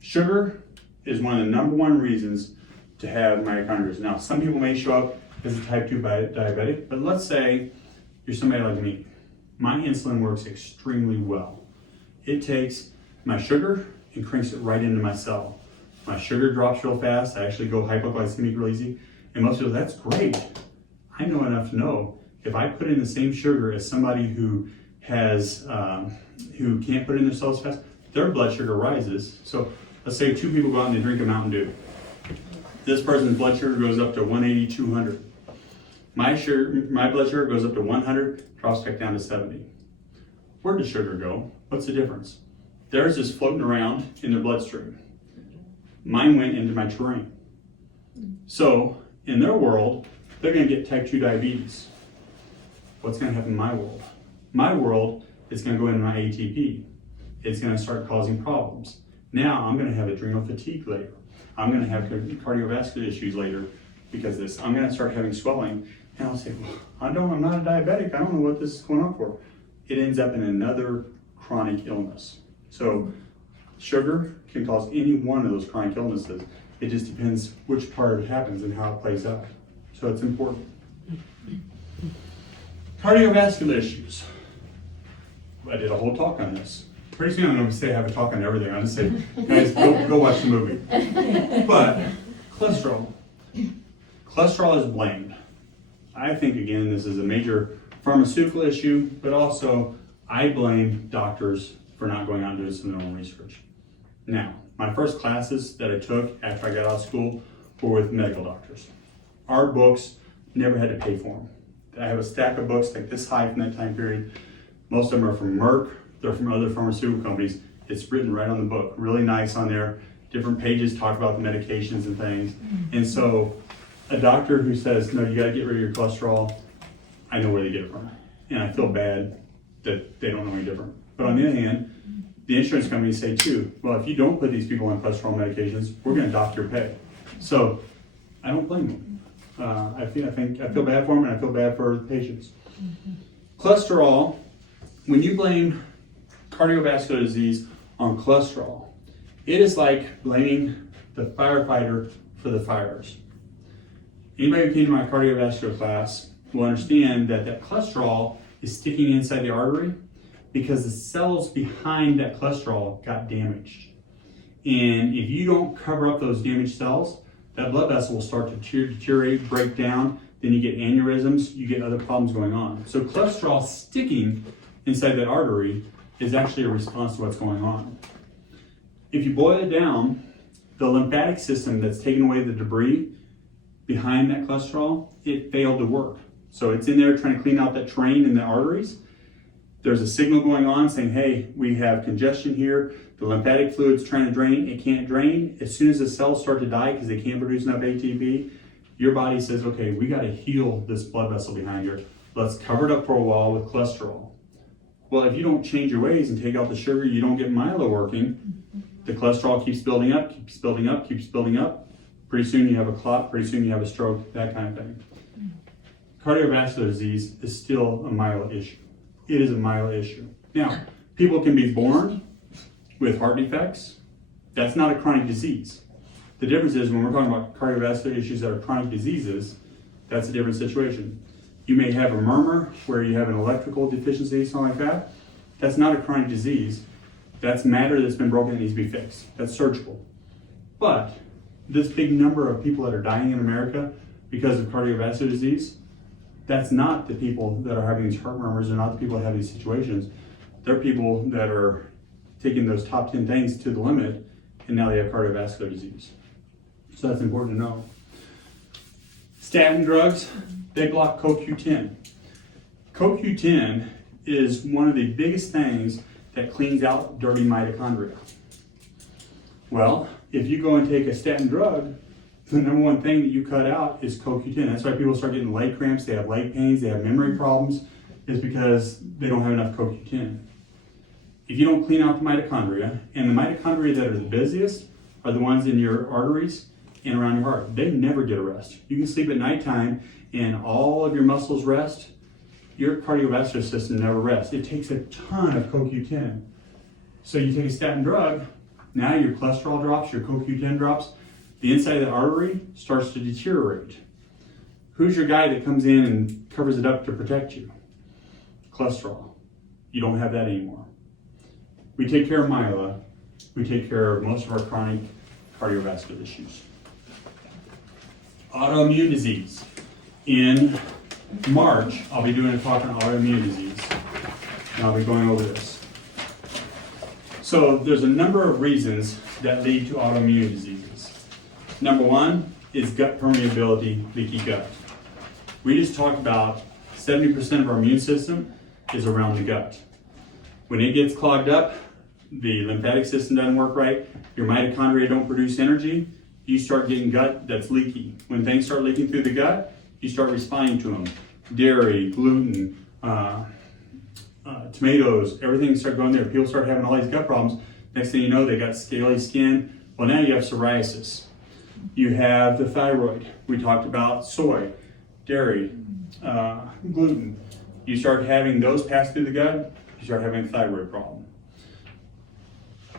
sugar is one of the number one reasons to have mitochondria. Now, some people may show up as a type 2 diabetic, but let's say you're somebody like me. My insulin works extremely well. It takes my sugar and cranks it right into my cell. My sugar drops real fast. I actually go hypoglycemic real easy. And most people, that's great. I know enough to know if I put in the same sugar as somebody who has, who can't put in their cells fast, their blood sugar rises. So let's say two people go out and they drink a Mountain Dew. This person's blood sugar goes up to 180, 200. My blood sugar goes up to 100, drops back down to 70. Where does sugar go? What's the difference? Theirs is floating around in their bloodstream. Mine went into my terrain. So in their world, they're going to get type 2 diabetes. What's going to happen in my world? My world is going to go into my ATP. It's going to start causing problems. Now I'm going to have adrenal fatigue later. I'm going to have cardiovascular issues later because of this. I'm going to start having swelling. And I'll say, well, I'm not a diabetic. I don't know what this is going on for. It ends up in another chronic illness. So sugar can cause any one of those chronic illnesses. It just depends which part it happens and how it plays out. So it's important. Cardiovascular issues. I did a whole talk on this. Pretty soon I'm going to say I have a talk on everything. I'll just say, guys, go watch the movie. But cholesterol. Cholesterol is blamed. I think, again, this is a major pharmaceutical issue, but also I blame doctors for not going out and doing some of their own research. Now, my first classes that I took after I got out of school were with medical doctors. Our books, never had to pay for them. I have a stack of books like this high from that time period. Most of them are from Merck. They're from other pharmaceutical companies. It's written right on the book, really nice on there. Different pages talk about the medications and things. And so a doctor who says, no, you gotta get rid of your cholesterol, I know where they get it from. And I feel bad that they don't know any different. But on the other hand, the insurance companies say too, well, if you don't put these people on cholesterol medications, we're gonna dock your pay. So I don't blame them. I feel bad for them and I feel bad for the patients. Cholesterol, when you blame cardiovascular disease on cholesterol, it is like blaming the firefighter for the fires. Anybody who came to my cardiovascular class will understand that cholesterol is sticking inside the artery because the cells behind that cholesterol got damaged. And if you don't cover up those damaged cells, that blood vessel will start to deteriorate, break down, then you get aneurysms, you get other problems going on. So cholesterol sticking inside that artery is actually a response to what's going on. If you boil it down, the lymphatic system that's taking away the debris behind that cholesterol, it failed to work. So it's in there trying to clean out that terrain in the arteries. There's a signal going on saying, hey, we have congestion here. The lymphatic fluid's trying to drain, it can't drain. As soon as the cells start to die because they can't produce enough ATP, your body says, okay, we gotta heal this blood vessel behind here. Let's cover it up for a while with cholesterol. Well, if you don't change your ways and take out the sugar, you don't get milo working, the cholesterol keeps building up, keeps building up, keeps building up. Pretty soon you have a clot, pretty soon you have a stroke, that kind of thing. Cardiovascular disease is still a milo issue. It is a milo issue. Now, people can be born with heart defects. That's not a chronic disease. The difference is when we're talking about cardiovascular issues that are chronic diseases, that's a different situation. You may have a murmur where you have an electrical deficiency, something like that. That's not a chronic disease. That's matter that's been broken that needs to be fixed. That's surgical. But this big number of people that are dying in America because of cardiovascular disease, that's not the people that are having these heart murmurs. They're not the people that have these situations. They're people that are taking those top 10 things to the limit, and now they have cardiovascular disease. So that's important to know. Statin drugs, they block CoQ10. CoQ10 is one of the biggest things that cleans out dirty mitochondria. Well, if you go and take a statin drug, the number one thing that you cut out is CoQ10. That's why people start getting leg cramps, they have leg pains, they have memory problems, is because they don't have enough CoQ10. If you don't clean out the mitochondria, and the mitochondria that are the busiest are the ones in your arteries and around your heart. They never get a rest. You can sleep at nighttime and all of your muscles rest. Your cardiovascular system never rests. It takes a ton of CoQ10. So you take a statin drug, now your cholesterol drops, your CoQ10 drops, the inside of the artery starts to deteriorate. Who's your guy that comes in and covers it up to protect you? Cholesterol. You don't have that anymore. We take care of myela. We take care of most of our chronic cardiovascular issues. Autoimmune disease. In March, I'll be doing a talk on autoimmune disease, and I'll be going over this. So there's a number of reasons that lead to autoimmune diseases. Number one is gut permeability, leaky gut. We just talked about 70% of our immune system is around the gut. When it gets clogged up, the lymphatic system doesn't work right, your mitochondria don't produce energy, you start getting gut that's leaky. When things start leaking through the gut, you start responding to them. Dairy, gluten, tomatoes, everything start going there. People start having all these gut problems. Next thing you know, they got scaly skin. Well, now you have psoriasis. You have the thyroid. We talked about soy, dairy, gluten. You start having those pass through the gut, you start having a thyroid problem.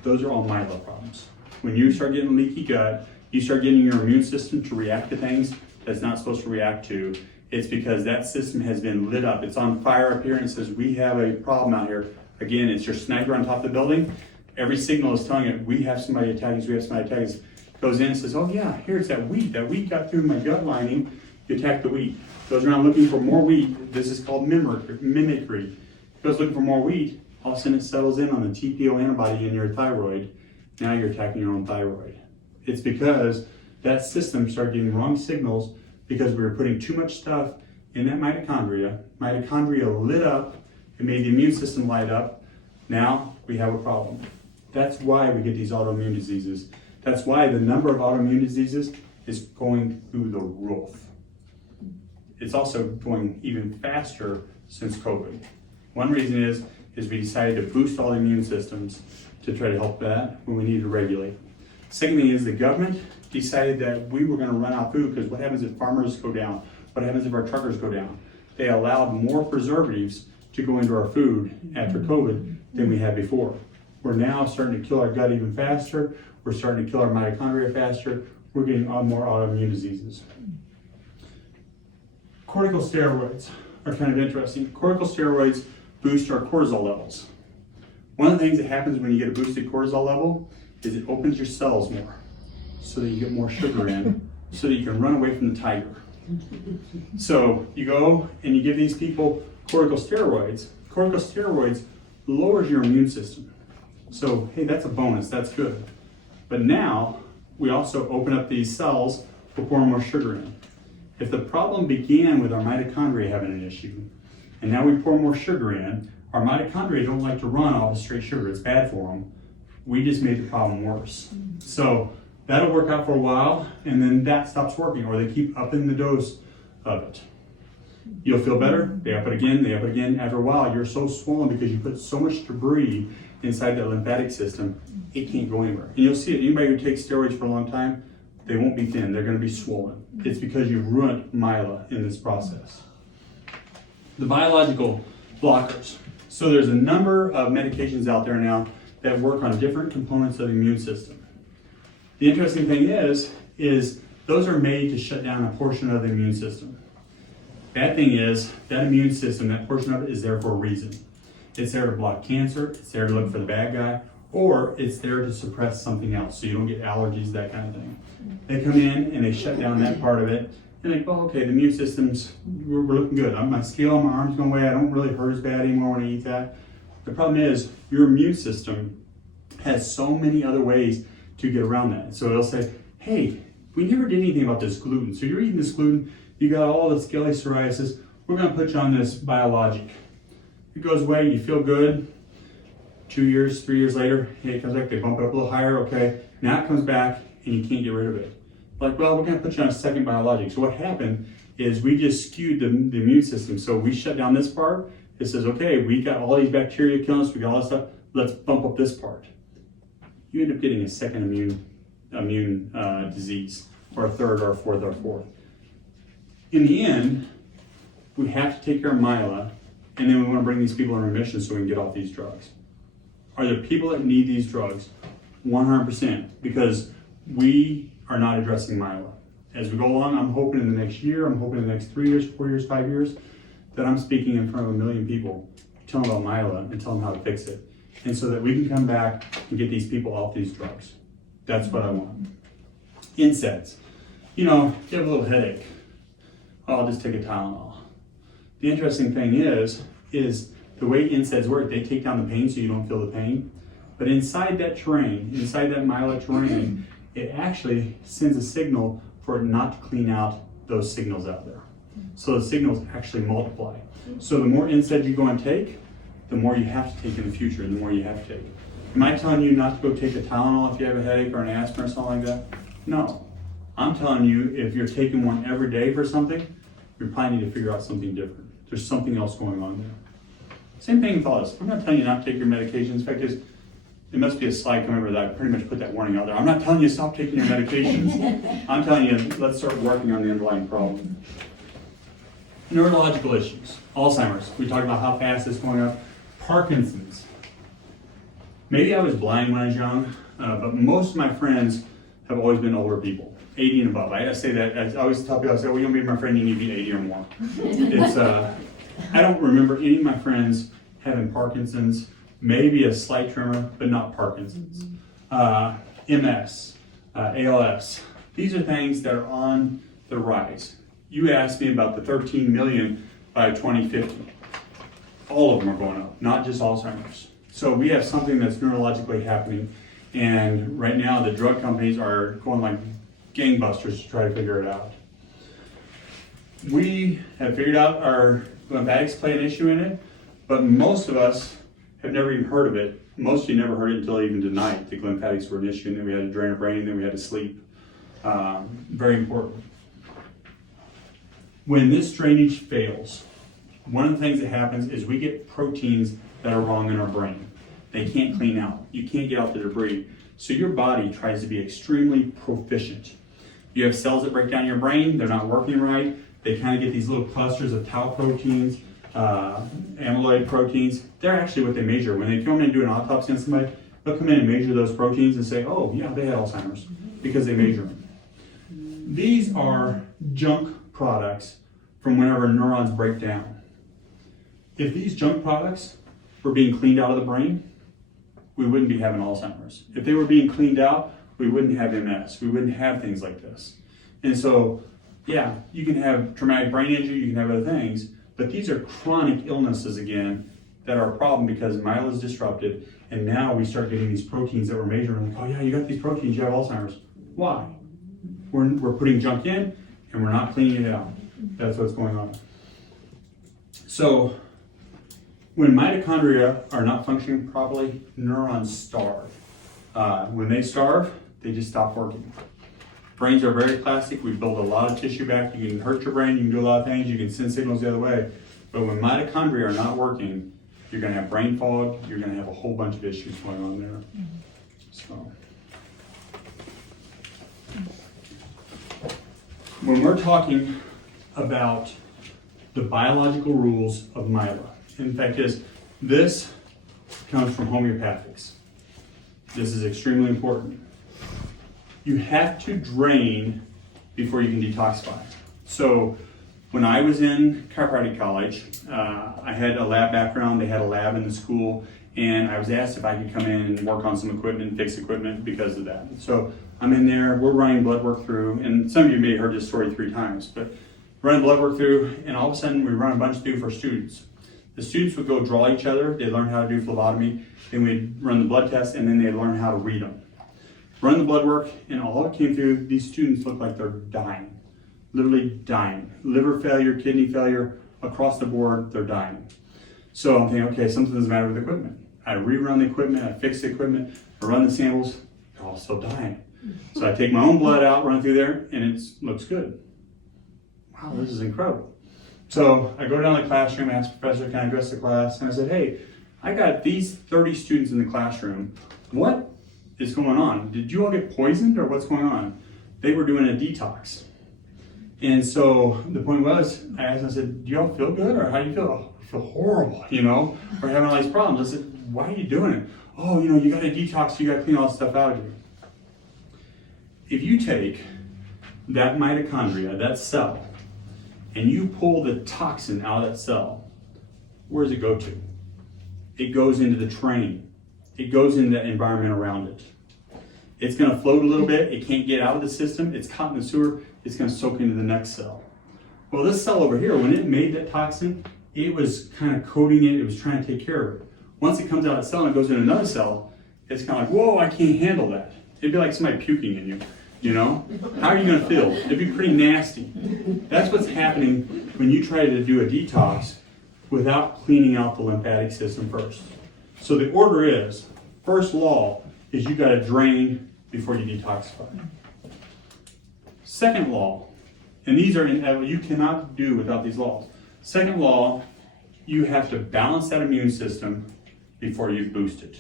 Those are all myela problems. When you start getting leaky gut, you start getting your immune system to react to things that's not supposed to react to. It's because that system has been lit up. It's on fire up here and it says, we have a problem out here. Again, it's your sniper on top of the building. Every signal is telling it, we have somebody attacking us, we have somebody attacking us. Goes in and says, oh yeah, here's that wheat. That wheat got through my gut lining. You attack the wheat. Goes around looking for more wheat. This is called mimicry. Goes looking for more wheat. All of a sudden it settles in on the TPO antibody in your thyroid. Now you're attacking your own thyroid. It's because that system started getting wrong signals because we were putting too much stuff in that mitochondria. Mitochondria lit up, it made the immune system light up. Now we have a problem. That's why we get these autoimmune diseases. That's why the number of autoimmune diseases is going through the roof. It's also going even faster since COVID. One reason is we decided to boost all the immune systems to try to help that when we need to regulate. Second thing is the government decided that we were going to run out of food because what happens if farmers go down? What happens if our truckers go down? They allowed more preservatives to go into our food after COVID than we had before. We're now starting to kill our gut even faster. We're starting to kill our mitochondria faster. We're getting more autoimmune diseases. Corticosteroids are kind of interesting. Corticosteroids boost our cortisol levels. One of the things that happens when you get a boosted cortisol level is it opens your cells more so that you get more sugar in so that you can run away from the tiger. So you go and you give these people corticosteroids. Corticosteroids lowers your immune system. So, hey, that's a bonus, that's good. But now we also open up these cells for pouring more sugar in. If the problem began with our mitochondria having an issue, and now we pour more sugar in, our mitochondria don't like to run off of straight sugar, it's bad for them. We just made the problem worse. So that'll work out for a while, and then that stops working, or they keep upping the dose of it. You'll feel better, they up it again, they up it again. After a while, you're so swollen because you put so much debris inside that lymphatic system, it can't go anywhere. And you'll see it, anybody who takes steroids for a long time, they won't be thin, they're gonna be swollen. It's because you've ruined myela in this process. The biological blockers. So there's a number of medications out there now that work on different components of the immune system. The interesting thing is those are made to shut down a portion of the immune system. Bad thing is, that immune system, that portion of it is there for a reason. It's there to block cancer, it's there to look for the bad guy, or it's there to suppress something else so you don't get allergies, that kind of thing. They come in and they shut down that part of it, and they go, oh, okay, the immune system's, we're looking good. My scale on my arm's going away, I don't really hurt as bad anymore when I eat that. The problem is, your immune system has so many other ways to get around that. So it'll say, hey, we never did anything about this gluten. So you're eating this gluten, you got all the scaly psoriasis, we're gonna put you on this biologic. it goes away, you feel good. 2 years, 3 years later, hey, it comes back, they bump it up a little higher, okay. Now it comes back and you can't get rid of it. Like, well, we're gonna put you on a second biologic. So what happened is we just skewed the immune system. So we shut down this part. It says, okay, we got all these bacteria killing us, we got all this stuff, let's bump up this part. You end up getting a second immune disease, or a third, or a fourth, or a fourth. In the end, we have to take care of myela, and then we want to bring these people in remission so we can get off these drugs. Are there people that need these drugs? 100%, because we are not addressing myela. As we go along, I'm hoping in the next year, I'm hoping in the next 3 years, 4 years, 5 years, that I'm speaking in front of 1 million people, tell them about myela and tell them how to fix it. And so that we can come back and get these people off these drugs. That's what I want. NSAIDs. You know, if you have a little headache, I'll just take a Tylenol. The interesting thing is the way NSAIDs work, they take down the pain so you don't feel the pain. But inside that terrain, inside that myelin terrain, it actually sends a signal for it not to clean out those signals out there. So the signals actually multiply. So the more NSAIDs you go and take, the more you have to take in the future, and the more you have to take. Am I telling you not to go take a Tylenol if you have a headache or an aspirin or something like that? No. I'm telling you, if you're taking one every day for something, you probably need to figure out something different. There's something else going on there. Same thing with us. I'm not telling you not to take your medications. In fact, it must be a slide coming over that I pretty much put that warning out there. I'm not telling you to stop taking your medications. I'm telling you, let's start working on the underlying problem. Neurological issues. Alzheimer's. We talked about how fast it's going up. Parkinson's. Maybe I was blind when I was young, but most of my friends have always been older people, 80 and above. I say that, I always tell people, I say, well, you don't be my friend, you need to be 80 or more. It's, I don't remember any of my friends having Parkinson's, maybe a slight tremor, but not Parkinson's. MS, ALS. These are things that are on the rise. You asked me about the 13 million by 2050. All of them are going up, not just Alzheimer's. So we have something that's neurologically happening, and right now the drug companies are going like gangbusters to try to figure it out. We have figured out our lymphatics play an issue in it, but most of us have never even heard of it. Most of you never heard it until even tonight. The lymphatics were an issue, and then we had to drain our brain, and then we had to sleep. Very important. When this drainage fails, one of the things that happens is we get proteins that are wrong in our brain. They can't clean out. You can't get out the debris. So your body tries to be extremely proficient. You have cells that break down your brain, they're not working right. They kind of get these little clusters of tau proteins, amyloid proteins. They're actually what they measure. When they come in and do an autopsy on somebody, they'll come in and measure those proteins and say, oh yeah, they had Alzheimer's, because they measure them. These are junk products from whenever neurons break down. If these junk products were being cleaned out of the brain, we wouldn't be having Alzheimer's. If they were being cleaned out, we wouldn't have MS. We wouldn't have things like this. And so, yeah, you can have traumatic brain injury, you can have other things, but these are chronic illnesses again that are a problem because myelin is disrupted, and now we start getting these proteins that we're measuring, like, oh yeah, you got these proteins, you have Alzheimer's. Why? We're putting junk in, and we're not cleaning it out. That's what's going on. So, when mitochondria are not functioning properly, neurons starve. When they starve, they just stop working. Brains are very plastic. We build a lot of tissue back. You can hurt your brain, you can do a lot of things, you can send signals the other way. But when mitochondria are not working, you're going to have brain fog, you're going to have a whole bunch of issues going on there. So, when we're talking about the biological rules of myelin, in fact, this comes from homeopathics. This is extremely important. You have to drain before you can detoxify. So when I was in chiropractic college, I had a lab background. They had a lab in the school, and I was asked if I could come in and work on some equipment, fix equipment because of that. So I'm in there, we're running blood work through, and some of you may have heard this story 3 times, but running blood work through, and all of a sudden we run a bunch through for students. The students would go draw each other, they'd learn how to do phlebotomy, then we'd run the blood test, and then they'd learn how to read them. Run the blood work, and all that came through, these students looked like they're dying. Literally dying. Liver failure, kidney failure, across the board, they're dying. So I'm thinking, okay, something's the matter with the equipment. I rerun the equipment, I fix the equipment, I run the samples, they're all still dying. So I take my own blood out, run through there, and it looks good. Wow, this is incredible. So I go down to the classroom, ask the professor, can I address the class? And I said, hey, I got these 30 students in the classroom. What is going on? Did you all get poisoned or what's going on? They were doing a detox. And so the point was, I asked them, I said, do y'all feel good or how do you feel? I feel horrible, you know? We're having all these problems. I said, why are you doing it? Oh, you know, you got to detox, you got to clean all this stuff out of you. If you take that mitochondria, that cell, and you pull the toxin out of that cell, where does it go to? It goes into the train. It goes into the environment around it. It's going to float a little bit. It can't get out of the system. It's caught in the sewer. It's going to soak into the next cell. Well, this cell over here, when it made that toxin, it was kind of coating it. It was trying to take care of it. Once it comes out of the cell and it goes in another cell, it's kind of like, whoa, I can't handle that. It'd be like somebody puking in you, you know? How are you going to feel? It'd be pretty nasty. That's what's happening when you try to do a detox without cleaning out the lymphatic system first. So the order is, first law is you got to drain before you detoxify. Second law, and these are you cannot do without these laws. Second law, you have to balance that immune system before you boost it.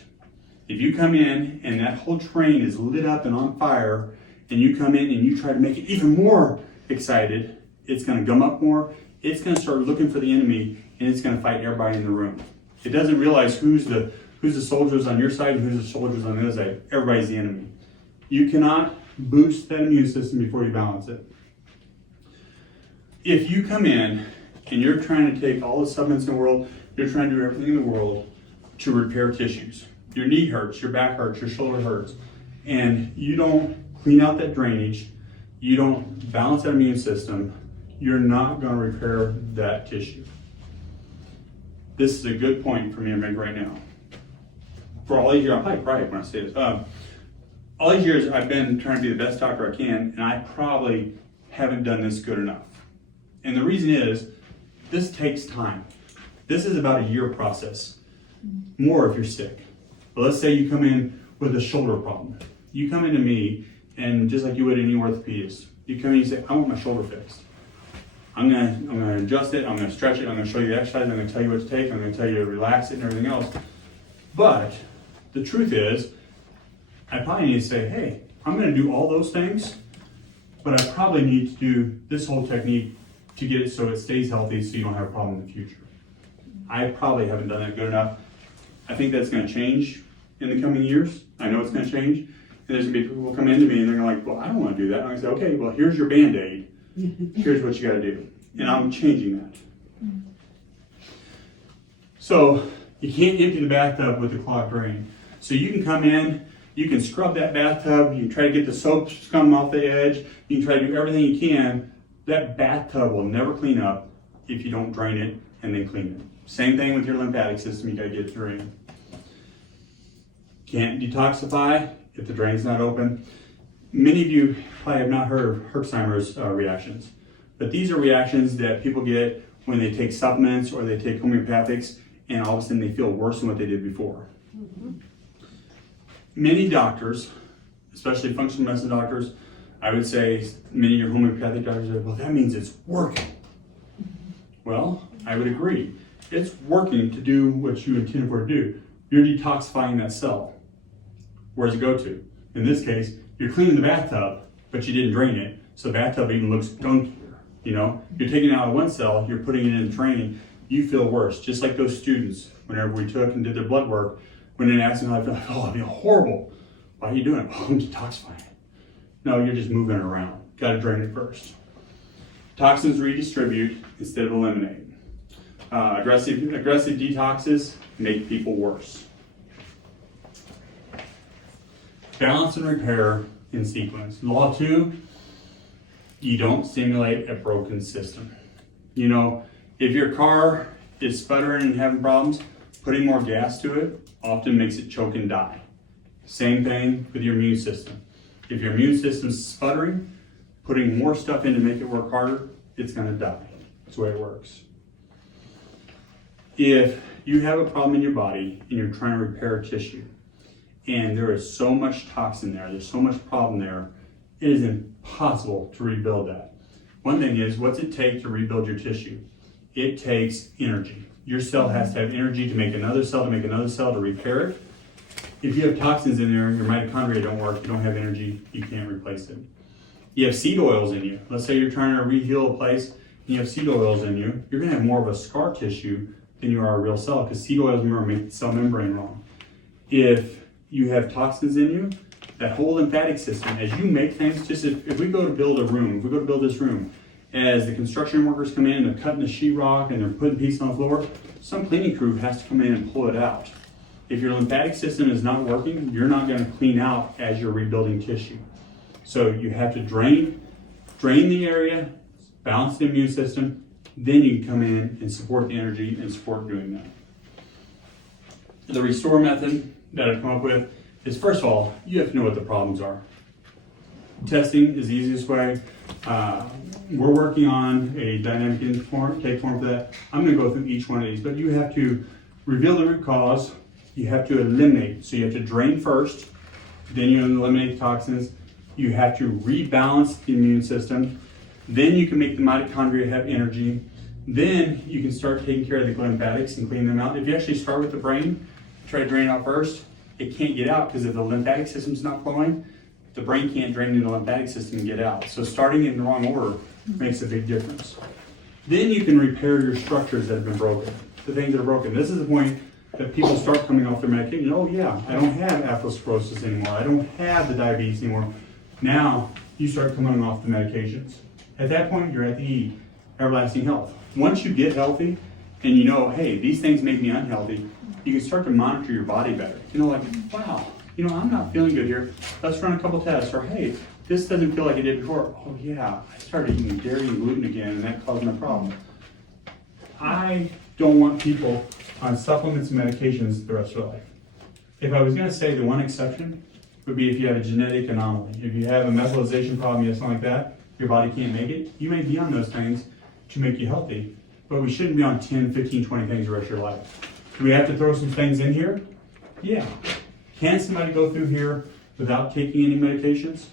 If you come in and that whole train is lit up and on fire, and you come in and you try to make it even more excited, it's going to gum up more, it's going to start looking for the enemy, and it's going to fight everybody in the room. It doesn't realize who's the soldiers on your side and who's the soldiers on the other side. Everybody's the enemy. You cannot boost that immune system before you balance it. If you come in and you're trying to take all the supplements in the world, you're trying to do everything in the world to repair tissues. Your knee hurts, your back hurts, your shoulder hurts, and you don't clean out that drainage, you don't balance that immune system, you're not going to repair that tissue. This is a good point for me to make right now. For all these years, I'm probably right when I say this. All these years, I've been trying to be the best doctor I can, and I probably haven't done this good enough. And the reason is, this takes time. This is about a year process, more if you're sick. But let's say you come in with a shoulder problem. You come into me, and just like you would any orthopedist, you come in and you say, I want my shoulder fixed. I'm gonna adjust it, I'm gonna stretch it, I'm gonna show you the exercise, I'm gonna tell you what to take, I'm gonna tell you to relax it and everything else. But the truth is, I probably need to say, hey, I'm gonna do all those things, but I probably need to do this whole technique to get it so it stays healthy so you don't have a problem in the future. I probably haven't done that good enough. I think that's gonna change in the coming years. I know it's gonna change. And there's gonna be people who come into me and they're like, well, I don't wanna do that. I'm gonna say, okay, well, here's your Band-Aid. Here's what you gotta do. And I'm changing that. So you can't empty the bathtub with the clogged drain. So you can come in, you can scrub that bathtub, you can try to get the soap scum off the edge, you can try to do everything you can. That bathtub will never clean up if you don't drain it and then clean it. Same thing with your lymphatic system, you gotta get it drained. Can't detoxify if the drain's not open. Many of you probably have not heard of Herxheimer's reactions, but these are reactions that people get when they take supplements or they take homeopathics, and all of a sudden they feel worse than what they did before. Many doctors, especially functional medicine doctors, I would say many of your homeopathic doctors say, well, that means it's working. Well, I would agree. It's working to do what you intended for it to do. You're detoxifying that cell. Where does it go to? In this case, you're cleaning the bathtub, but you didn't drain it, so the bathtub even looks gunkier. You know, you're taking it out of one cell, you're putting it in the drain, you feel worse. Just like those students, whenever we took and did their blood work, when they asked them how I feel, like, oh, I feel horrible. Why are you doing it? Well, I'm detoxifying it. No, you're just moving it around. Got to drain it first. Toxins redistribute instead of eliminate. Aggressive detoxes make people worse. Balance and repair in sequence. Law 2, you don't stimulate a broken system. You know, if your car is sputtering and having problems, putting more gas to it often makes it choke and die. Same thing with your immune system. If your immune system's sputtering, putting more stuff in to make it work harder, it's gonna die. That's the way it works. If you have a problem in your body and you're trying to repair tissue, and there is so much toxin there, there's so much problem there, it is impossible to rebuild that. One thing is, what's it take to rebuild your tissue? It takes energy. Your cell has to have energy to make another cell, to repair it. If you have toxins in there, your mitochondria don't work, you don't have energy, you can't replace it. You have seed oils in you. Let's say you're trying to re-heal a place and you have seed oils in you, you're gonna have more of a scar tissue than you are a real cell, because seed oils make the cell membrane wrong. If you have toxins in you, that whole lymphatic system, as you make things, just if we go to build a room, if we go to build this room, as the construction workers come in, they're cutting the sheetrock and they're putting pieces on the floor, some cleaning crew has to come in and pull it out. If your lymphatic system is not working, you're not going to clean out as you're rebuilding tissue. So you have to drain the area, balance the immune system, then you can come in and support the energy and support doing that. The restore method that I've come up with is, first of all, you have to know what the problems are. Testing is the easiest way. We're working on a dynamic intake form for that. I'm going to go through each one of these, but you have to reveal the root cause. You have to eliminate. So you have to drain first, then you eliminate the toxins. You have to rebalance the immune system. Then you can make the mitochondria have energy. Then you can start taking care of the lymphatics and clean them out. If you actually start with the brain, try to drain it out first, it can't get out because if the lymphatic system's not flowing, the brain can't drain into the lymphatic system and get out. So starting in the wrong order makes a big difference. Then you can repair your structures that have been broken, the things that are broken. This is the point that people start coming off their medication. Oh yeah, I don't have atherosclerosis anymore. I don't have the diabetes anymore. Now you start coming off the medications. At that point, you're at the everlasting health. Once you get healthy and you know, hey, these things make me unhealthy, you can start to monitor your body better. You know, like, wow, I'm not feeling good here. Let's run a couple tests. Or, hey, this doesn't feel like it did before. Oh yeah, I started eating dairy and gluten again and that caused my problem. I don't want people on supplements and medications the rest of their life. If I was gonna say the one exception would be if you have a genetic anomaly. If you have a methylation problem, you have something like that, your body can't make it, you may be on those things to make you healthy, but we shouldn't be on 10, 15, 20 things the rest of your life. Do we have to throw some things in here? Yeah. Can somebody go through here without taking any medications?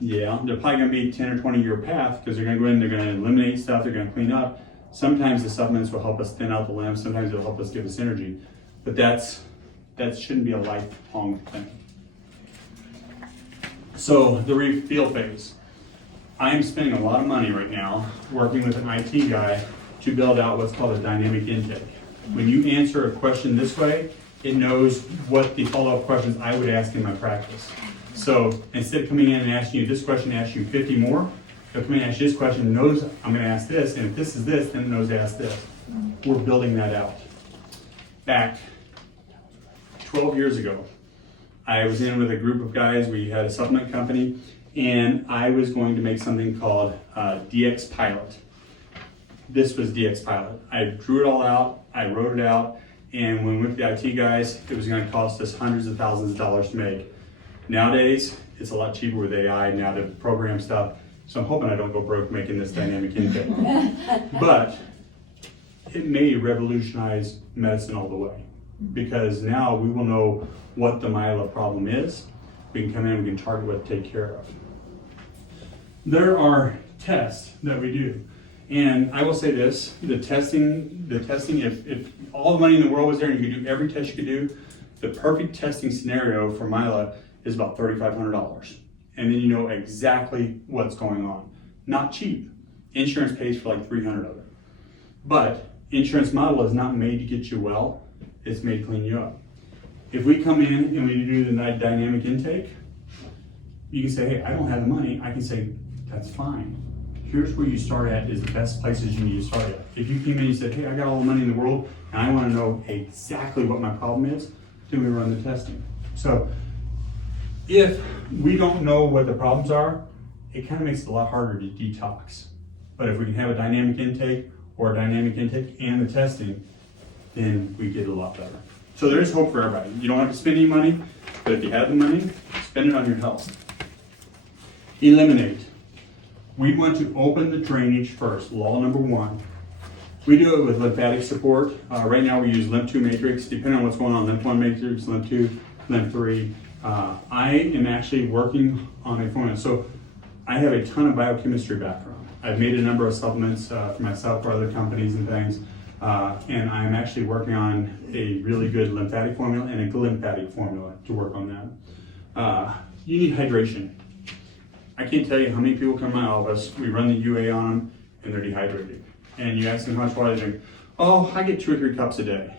Yeah, they're probably gonna be 10 or 20 year path because they're gonna go in, they're gonna eliminate stuff, they're gonna clean up. Sometimes the supplements will help us thin out the limbs, sometimes it'll help us give us energy, but that shouldn't be a lifelong thing. So the refill phase. I am spending a lot of money right now working with an IT guy to build out what's called a dynamic intake. When you answer a question this way, it knows what the follow-up questions I would ask in my practice. So instead of coming in and asking you this question, ask you 50 more, they'll come in and ask you this question, knows I'm gonna ask this, and if this is this, then it knows to ask this. We're building that out. Back 12 years ago, I was in with a group of guys, we had a supplement company, and I was going to make something called DX Pilot. This was DX Pilot. I drew it all out, I wrote it out, and when we went to the IT guys, it was gonna cost us hundreds of thousands of dollars to make. Nowadays, it's a lot cheaper with AI now to program stuff, so I'm hoping I don't go broke making this dynamic intake. But it may revolutionize medicine all the way, because now we will know what the myelin problem is. We can come in, we can target what to take care of. There are tests that we do. And I will say this, the testing, if all the money in the world was there and you could do every test you could do, the perfect testing scenario for myelin is about $3,500. And then you know exactly what's going on. Not cheap. Insurance pays for like 300 of it. But insurance model is not made to get you well, it's made to clean you up. If we come in and we do the dynamic intake, you can say, hey, I don't have the money. I can say, that's fine. Here's where you start at is the best places you need to start at. If you came in and you said, hey, I got all the money in the world and I want to know exactly what my problem is, then we run the testing. So if we don't know what the problems are, it kind of makes it a lot harder to detox. But if we can have a dynamic intake or a dynamic intake and the testing, then we get a lot better. So there is hope for everybody. You don't have to spend any money, but if you have the money, spend it on your health. Eliminate. We want to open the drainage first, law number 1. We do it with lymphatic support. Right now we use Lymph 2 matrix, depending on what's going on, Lymph 1 matrix, Lymph 2, Lymph 3. I am actually working on a formula. So I have a ton of biochemistry background. I've made a number of supplements for myself, for other companies and things. And I'm actually working on a really good lymphatic formula and a glymphatic formula to work on that. You need hydration. I can't tell you how many people come to my office, we run the UA on them, and they're dehydrated. And you ask them how much water they drink. Oh, I get 2 or 3 cups a day.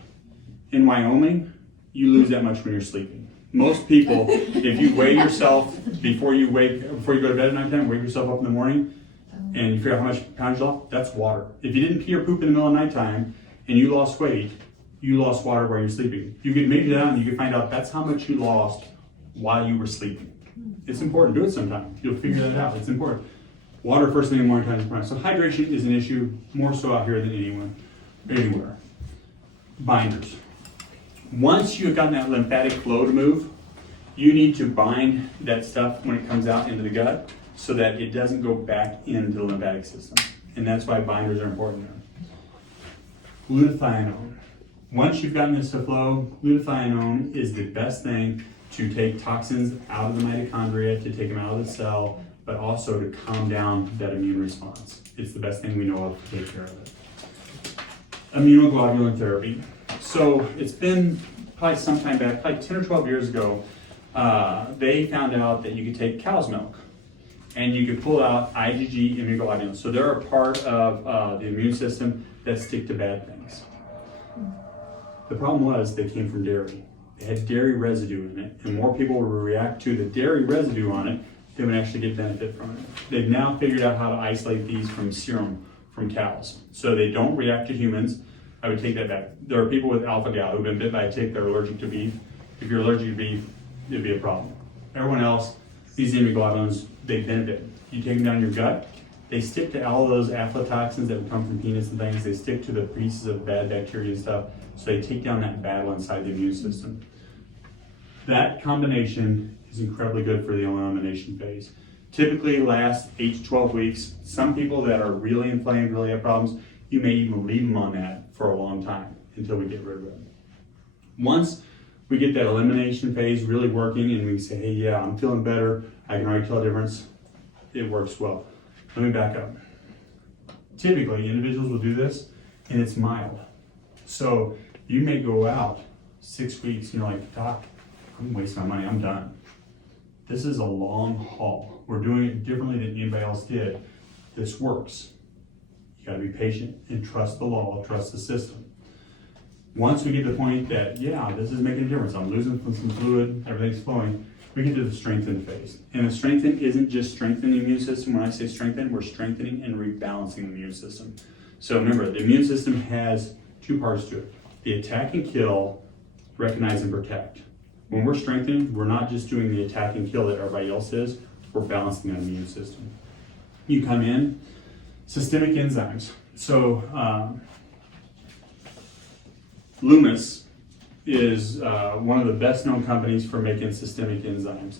In Wyoming, you lose that much when you're sleeping. Most people, if you weigh yourself before you go to bed at nighttime, wake yourself up in the morning, and you figure out how much pounds you lost, that's water. If you didn't pee or poop in the middle of nighttime and you lost weight, you lost water while you're sleeping. You can measure that and you can find out that's how much you lost while you were sleeping. It's important. Do it sometime. You'll figure that out. It's important. Water first thing in the morning time is important. So hydration is an issue more so out here than anywhere. Binders. Once you've gotten that lymphatic flow to move, you need to bind that stuff when it comes out into the gut so that it doesn't go back into the lymphatic system. And that's why binders are important there. Glutathione. Once you've gotten this to flow, glutathione is the best thing to take toxins out of the mitochondria, to take them out of the cell, but also to calm down that immune response. It's the best thing we know of to take care of it. Immunoglobulin therapy. So it's been probably some time back, probably 10 or 12 years ago, they found out that you could take cow's milk and you could pull out IgG immunoglobulins. So they're a part of the immune system that stick to bad things. The problem was they came from dairy. They had dairy residue in it, and more people would react to the dairy residue on it than would actually get benefit from it. They've now figured out how to isolate these from serum from cows, so they don't react to humans. I would take that back. There are people with alpha-gal who've been bit by a tick that are allergic to beef. If you're allergic to beef, it'd be a problem. Everyone else, these immunoglobulins, they benefit. You take them down your gut, they stick to all of those aflatoxins that would come from peanuts and things. They stick to the pieces of bad bacteria and stuff, so they take down that battle inside the immune system. That combination is incredibly good for the elimination phase. Typically lasts 8 to 12 weeks. Some people that are really inflamed, really have problems, you may even leave them on that for a long time until we get rid of it. Once we get that elimination phase really working and we say, hey, yeah, I'm feeling better, I can already tell a difference, it works well. Let me back up. Typically, individuals will do this and it's mild. So you may go out 6 weeks and you're like, doc, I'm wasting my money, I'm done. This is a long haul. We're doing it differently than anybody else did. This works. You gotta be patient and trust the law, trust the system. Once we get to the point that, yeah, this is making a difference, I'm losing some fluid, everything's flowing, we get to the strengthen phase. And the strengthen isn't just strengthening the immune system. When I say strengthen, we're strengthening and rebalancing the immune system. So remember, the immune system has 2 parts to it. The attack and kill, recognize and protect. When we're strengthening, we're not just doing the attack and kill that everybody else is, we're balancing that immune system. You come in, systemic enzymes. So Loomis is one of the best known companies for making systemic enzymes.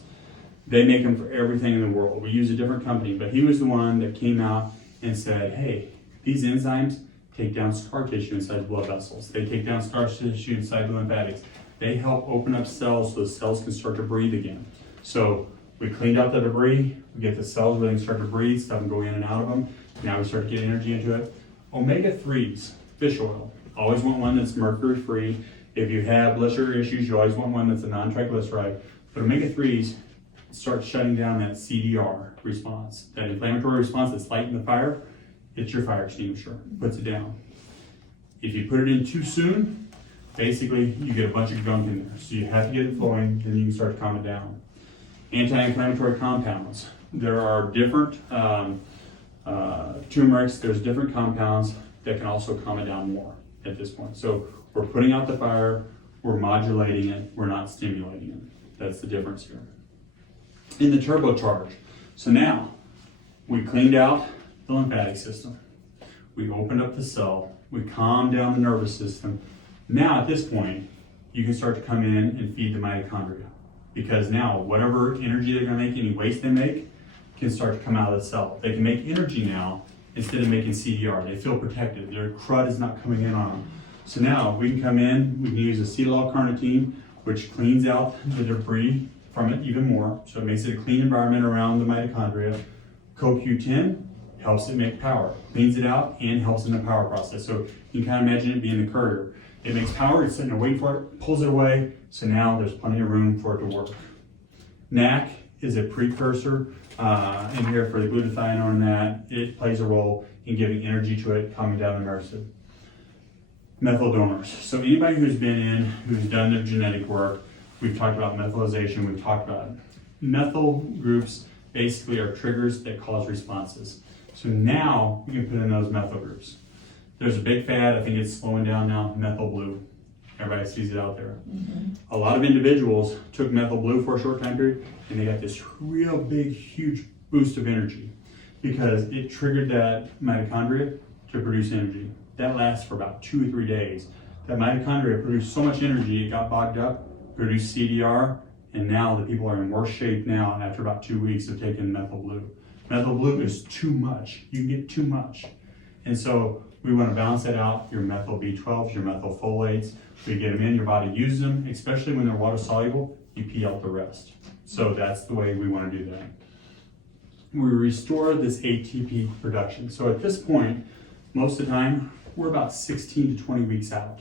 They make them for everything in the world. We use a different company, but he was the one that came out and said, hey, these enzymes take down scar tissue inside the blood vessels. They take down scar tissue inside the lymphatics. They help open up cells so the cells can start to breathe again. So we cleaned out the debris, we get the cells where they can start to breathe, stuff can go in and out of them. Now we start to get energy into it. Omega-3s, fish oil. Always want one that's mercury-free. If you have blood sugar issues, you always want one that's a non-triglyceride. But omega-3s start shutting down that CDR response, that inflammatory response that's lighting the fire. It's your fire extinguisher, puts it down. If you put it in too soon, basically you get a bunch of gunk in there. So you have to get it flowing, then you can start to calm it down. Anti-inflammatory compounds. There are different turmerics, there's different compounds that can also calm it down more at this point. So we're putting out the fire, we're modulating it, we're not stimulating it. That's the difference here. In the turbocharge. So now we cleaned out the lymphatic system. We opened up the cell. We calmed down the nervous system. Now at this point, you can start to come in and feed the mitochondria. Because now whatever energy they're gonna make, any waste they make, can start to come out of the cell. They can make energy now instead of making CDR. They feel protected. Their crud is not coming in on them. So now we can come in, we can use acetyl-L-carnitine, which cleans out the debris from it even more. So it makes it a clean environment around the mitochondria. CoQ10 helps it make power, cleans it out and helps in the power process. So you can kind of imagine it being the courier. It makes power, it's sitting there waiting for it, pulls it away, so now there's plenty of room for it to work. NAC is a precursor in here for the glutathione on that. It plays a role in giving energy to it, calming down the nervous system. Methyl donors. So anybody who's been in, who's done their genetic work, we've talked about methylation, we've talked about it. Methyl groups basically are triggers that cause responses. So now we can put in those methyl groups. There's a big fad, I think it's slowing down now, methyl blue. Everybody sees it out there. A lot of individuals took methyl blue for a short time period and they got this real big, huge boost of energy because it triggered that mitochondria to produce energy. That lasts for about 2 or 3 days. That mitochondria produced so much energy, it got bogged up, produced CDR, and now the people are in worse shape now after about 2 weeks of taking methyl blue. Methyl blue is too much. You can get too much. And so we want to balance that out. Your methyl B12s, your methyl folates, we get them in, your body uses them, especially when they're water soluble, you pee out the rest. So that's the way we want to do that. We restore this ATP production. So at this point, most of the time, we're about 16 to 20 weeks out.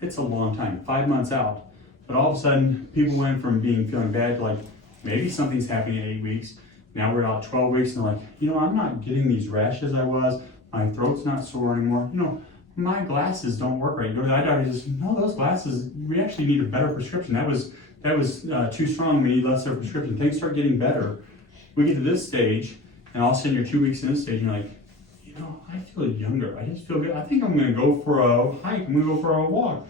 It's a long time, 5 months out. But all of a sudden, people went from feeling bad to like, maybe something's happening at 8 weeks. Now we're out 12 weeks and like, I'm not getting these rashes I was. My throat's not sore anymore. My glasses don't work right. You go to the eye doctor, he says, no, those glasses, we actually need a better prescription. That was too strong. We need less of a prescription. Things start getting better. We get to this stage, and all of a sudden you're 2 weeks in this stage, and you're like, I feel younger. I just feel good. I think I'm going to go for a hike. I'm going to go for a walk.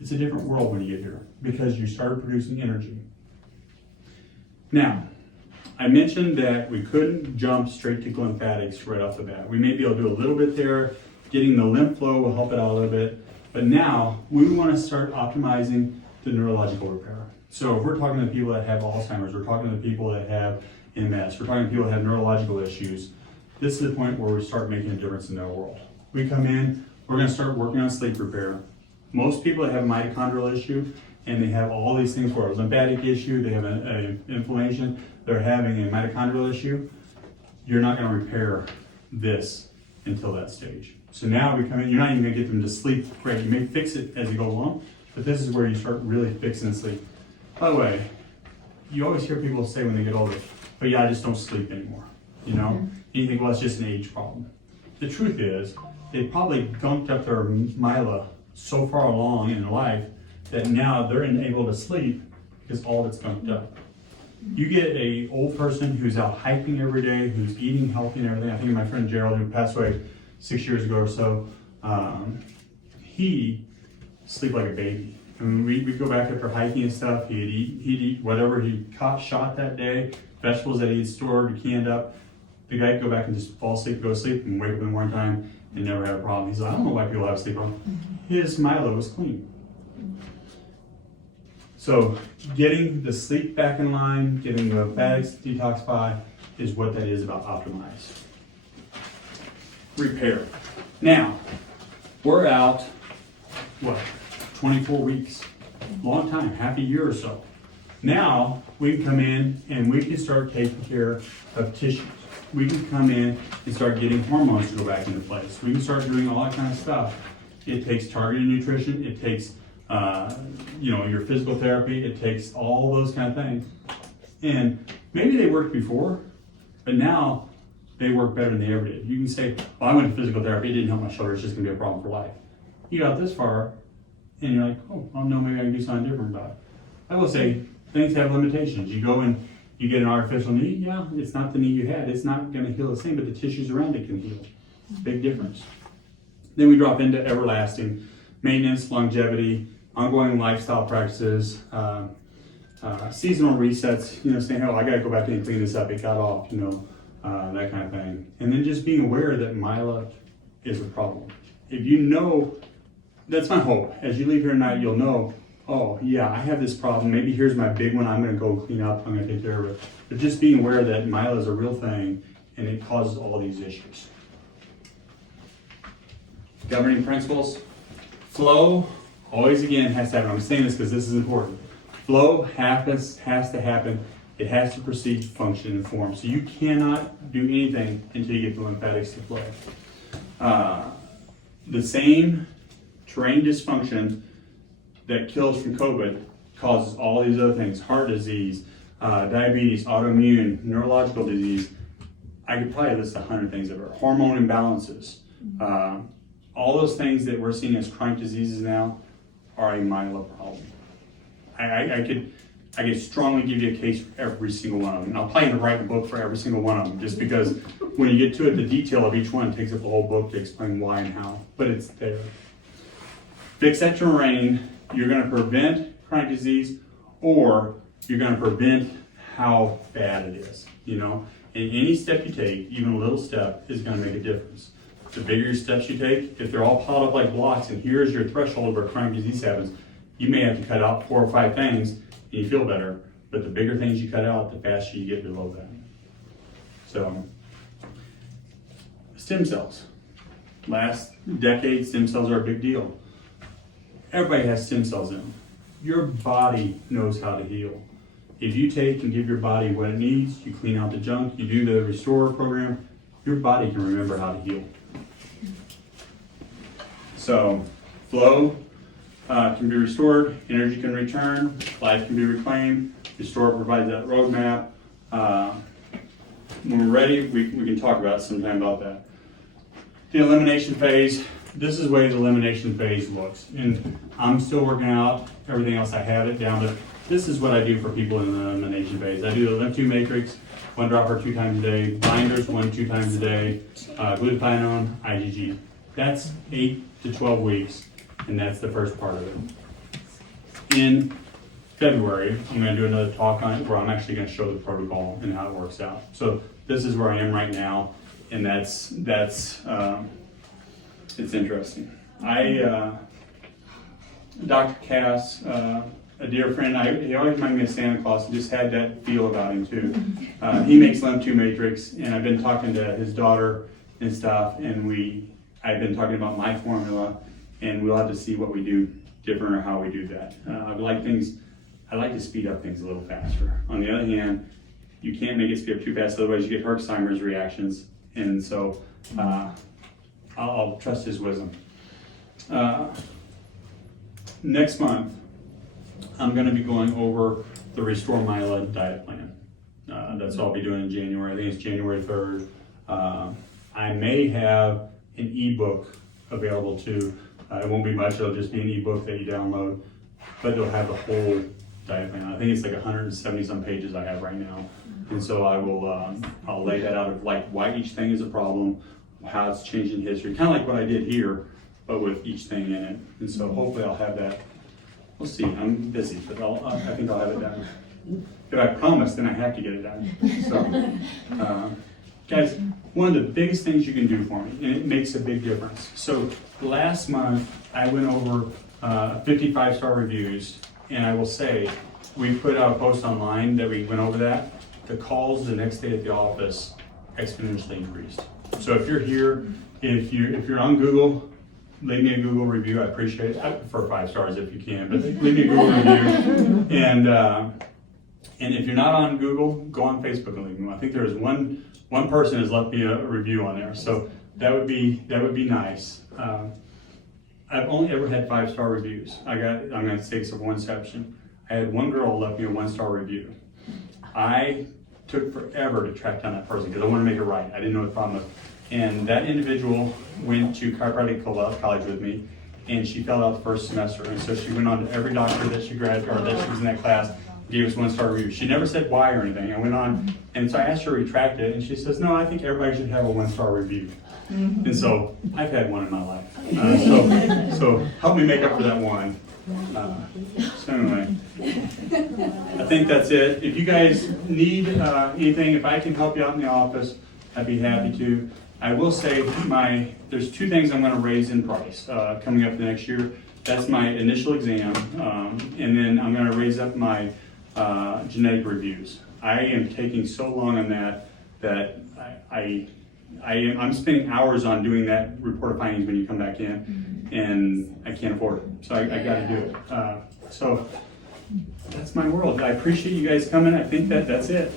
It's a different world when you get here because you started producing energy. Now, I mentioned that we couldn't jump straight to lymphatics right off the bat. We may be able to do a little bit there. Getting the lymph flow will help it out a little bit. But now we want to start optimizing the neurological repair. So if we're talking to people that have Alzheimer's, we're talking to people that have MS, we're talking to people that have neurological issues, this is the point where we start making a difference in their world. We come in, we're going to start working on sleep repair. Most people that have a mitochondrial issue and they have all these things for a lymphatic issue, they have an inflammation, they're having a mitochondrial issue, you're not going to repair this until that stage. So now we come in, you're not even going to get them to sleep great. You may fix it as you go along, but this is where you start really fixing the sleep. By the way, you always hear people say when they get older, but yeah, I just don't sleep anymore. You think, well, it's just an age problem. The truth is, they probably gunked up their myela so far along in life that now they're unable to sleep because all of it's gunked up. You get a old person who's out hiking every day, who's eating healthy and everything. I think of my friend Gerald, who passed away 6 years ago or so. He sleep like a baby. I mean, we'd go back after hiking and stuff. He'd eat whatever he shot that day, vegetables that he had stored, canned up. The guy could go back and just fall asleep, go to sleep, and wake up in the morning time and never have a problem. He's like, I don't know why people have a sleep problem. His myela was clean. So getting the sleep back in line, getting the lymphatics detoxify is what that is about optimize. Repair. Now, we're out, 24 weeks. Long time, half a year or so. Now, we can come in and we can start taking care of tissues. We can come in and start getting hormones to go back into place. We can start doing all that kind of stuff. It takes targeted nutrition. It takes, your physical therapy. It takes all those kind of things. And maybe they worked before, but now they work better than they ever did. You can say, well, I went to physical therapy. It didn't help my shoulder. It's just going to be a problem for life. You got this far, and you're like, oh, well, no, maybe I can do something different about it. I will say, things have limitations. You go and you get an artificial knee, yeah, it's not the knee you had. It's not going to heal the same, but the tissues around it can heal. Big difference. Then we drop into everlasting maintenance, longevity, ongoing lifestyle practices, seasonal resets, saying, oh, I got to go back in and clean this up. It got off, that kind of thing. And then just being aware that myela is a problem. If you know, that's my hope. As you leave here tonight, you'll know, oh, yeah, I have this problem. Maybe here's my big one. I'm going to go clean up. I'm going to take care of it. But just being aware that myela is a real thing and it causes all these issues. Governing principles. Flow, always again, has to happen. I'm saying this because this is important. Flow has to happen. It has to proceed, function, and form. So you cannot do anything until you get the lymphatics to flow. The same terrain dysfunction that kills from COVID causes all these other things: heart disease, diabetes, autoimmune, neurological disease. I could probably list 100 things that are hormone imbalances. All those things that we're seeing as chronic diseases now are a myelo problem. I could strongly give you a case for every single one of them. And I'll probably write a book for every single one of them, just because when you get to it, the detail of each one takes up the whole book to explain why and how, but it's there. Fix that terrain, you're gonna prevent chronic disease, or you're gonna prevent how bad it is, you know? And any step you take, even a little step, is gonna make a difference. The bigger your steps you take, if they're all piled up like blocks, and here's your threshold where chronic disease happens, you may have to cut out 4 or 5 things, and you feel better, but the bigger things you cut out, the faster you get below that. So, stem cells. Last decade, stem cells are a big deal. Everybody has stem cells in them. Your body knows how to heal. If you take and give your body what it needs, you clean out the junk, you do the Restore program, your body can remember how to heal. So, flow can be restored, energy can return, life can be reclaimed. Restore provides that roadmap. When we're ready, we can talk about it sometime about that. The elimination phase. This is the way the elimination phase looks. And I'm still working out everything else. I have it down, but this is what I do for people in the elimination phase. I do the lymph 2 matrix, 1 dropper 2 times a day, binders 1-2 times a day, glutathione, IgG. That's 8 to 12 weeks, and that's the first part of it. In February, I'm going to do another talk on it where I'm actually going to show the protocol and how it works out. So this is where I am right now, and that's it's interesting. Dr. Cass, a dear friend, he always reminded me of Santa Claus. He just had that feel about him too. He makes lymph 2 matrix, and I've been talking to his daughter and stuff, and I've been talking about my formula, and we'll have to see what we do different or how we do that. I like to speed up things a little faster. On the other hand, you can't make it speed up too fast, otherwise you get Herxheimer's reactions, and so I'll trust his wisdom. Next month, I'm going to be going over the Restore Myelin diet plan. That's what I'll be doing in January. I think it's January 3rd. I may have an ebook available too. It won't be much, it'll just be an ebook that you download, but it'll have the whole diet plan. I think it's like 170 some pages I have right now. And so I'll lay that out of like why each thing is a problem, how it's changed in history, kind of like what I did here, but with each thing in it. And so hopefully I'll have that. We'll see, I'm busy, but I think I'll have it done. If I promise, then I have to get it done. So, guys, one of the biggest things you can do for me, and it makes a big difference. So last month, I went over 55-star reviews, and I will say, we put out a post online that we went over that. The calls the next day at the office exponentially increased. So if you're here, if you're on Google, leave me a Google review. I appreciate it. I prefer 5 stars if you can, but leave me a Google review. And if you're not on Google, go on Facebook and leave me. I think there is one person has left me a review on there, so that would be nice. I've only ever had 5-star reviews. I'm going to say this of one exception. I had one girl left me a 1-star review. I took forever to track down that person because I wanted to make it right. I didn't know what the problem was. And that individual went to chiropractic college with me, and she fell out the first semester. And so she went on to every doctor that she graduated or that she was in that class, gave us 1-star review. She never said why or anything. I went on, and so I asked her to retract it, and she says, "No, I think everybody should have a 1-star review." And so I've had one in my life. So help me make up for that one. So anyway, I think that's it. If you guys need anything, if I can help you out in the office, I'd be happy to. I will say there's 2 things I'm going to raise in price coming up the next year. That's my initial exam, and then I'm going to raise up my genetic reviews. I am taking so long on that I I'm spending hours on doing that report of findings when you come back in, and I can't afford it, so I gotta do it. So that's my world. I appreciate you guys coming. I think that's it.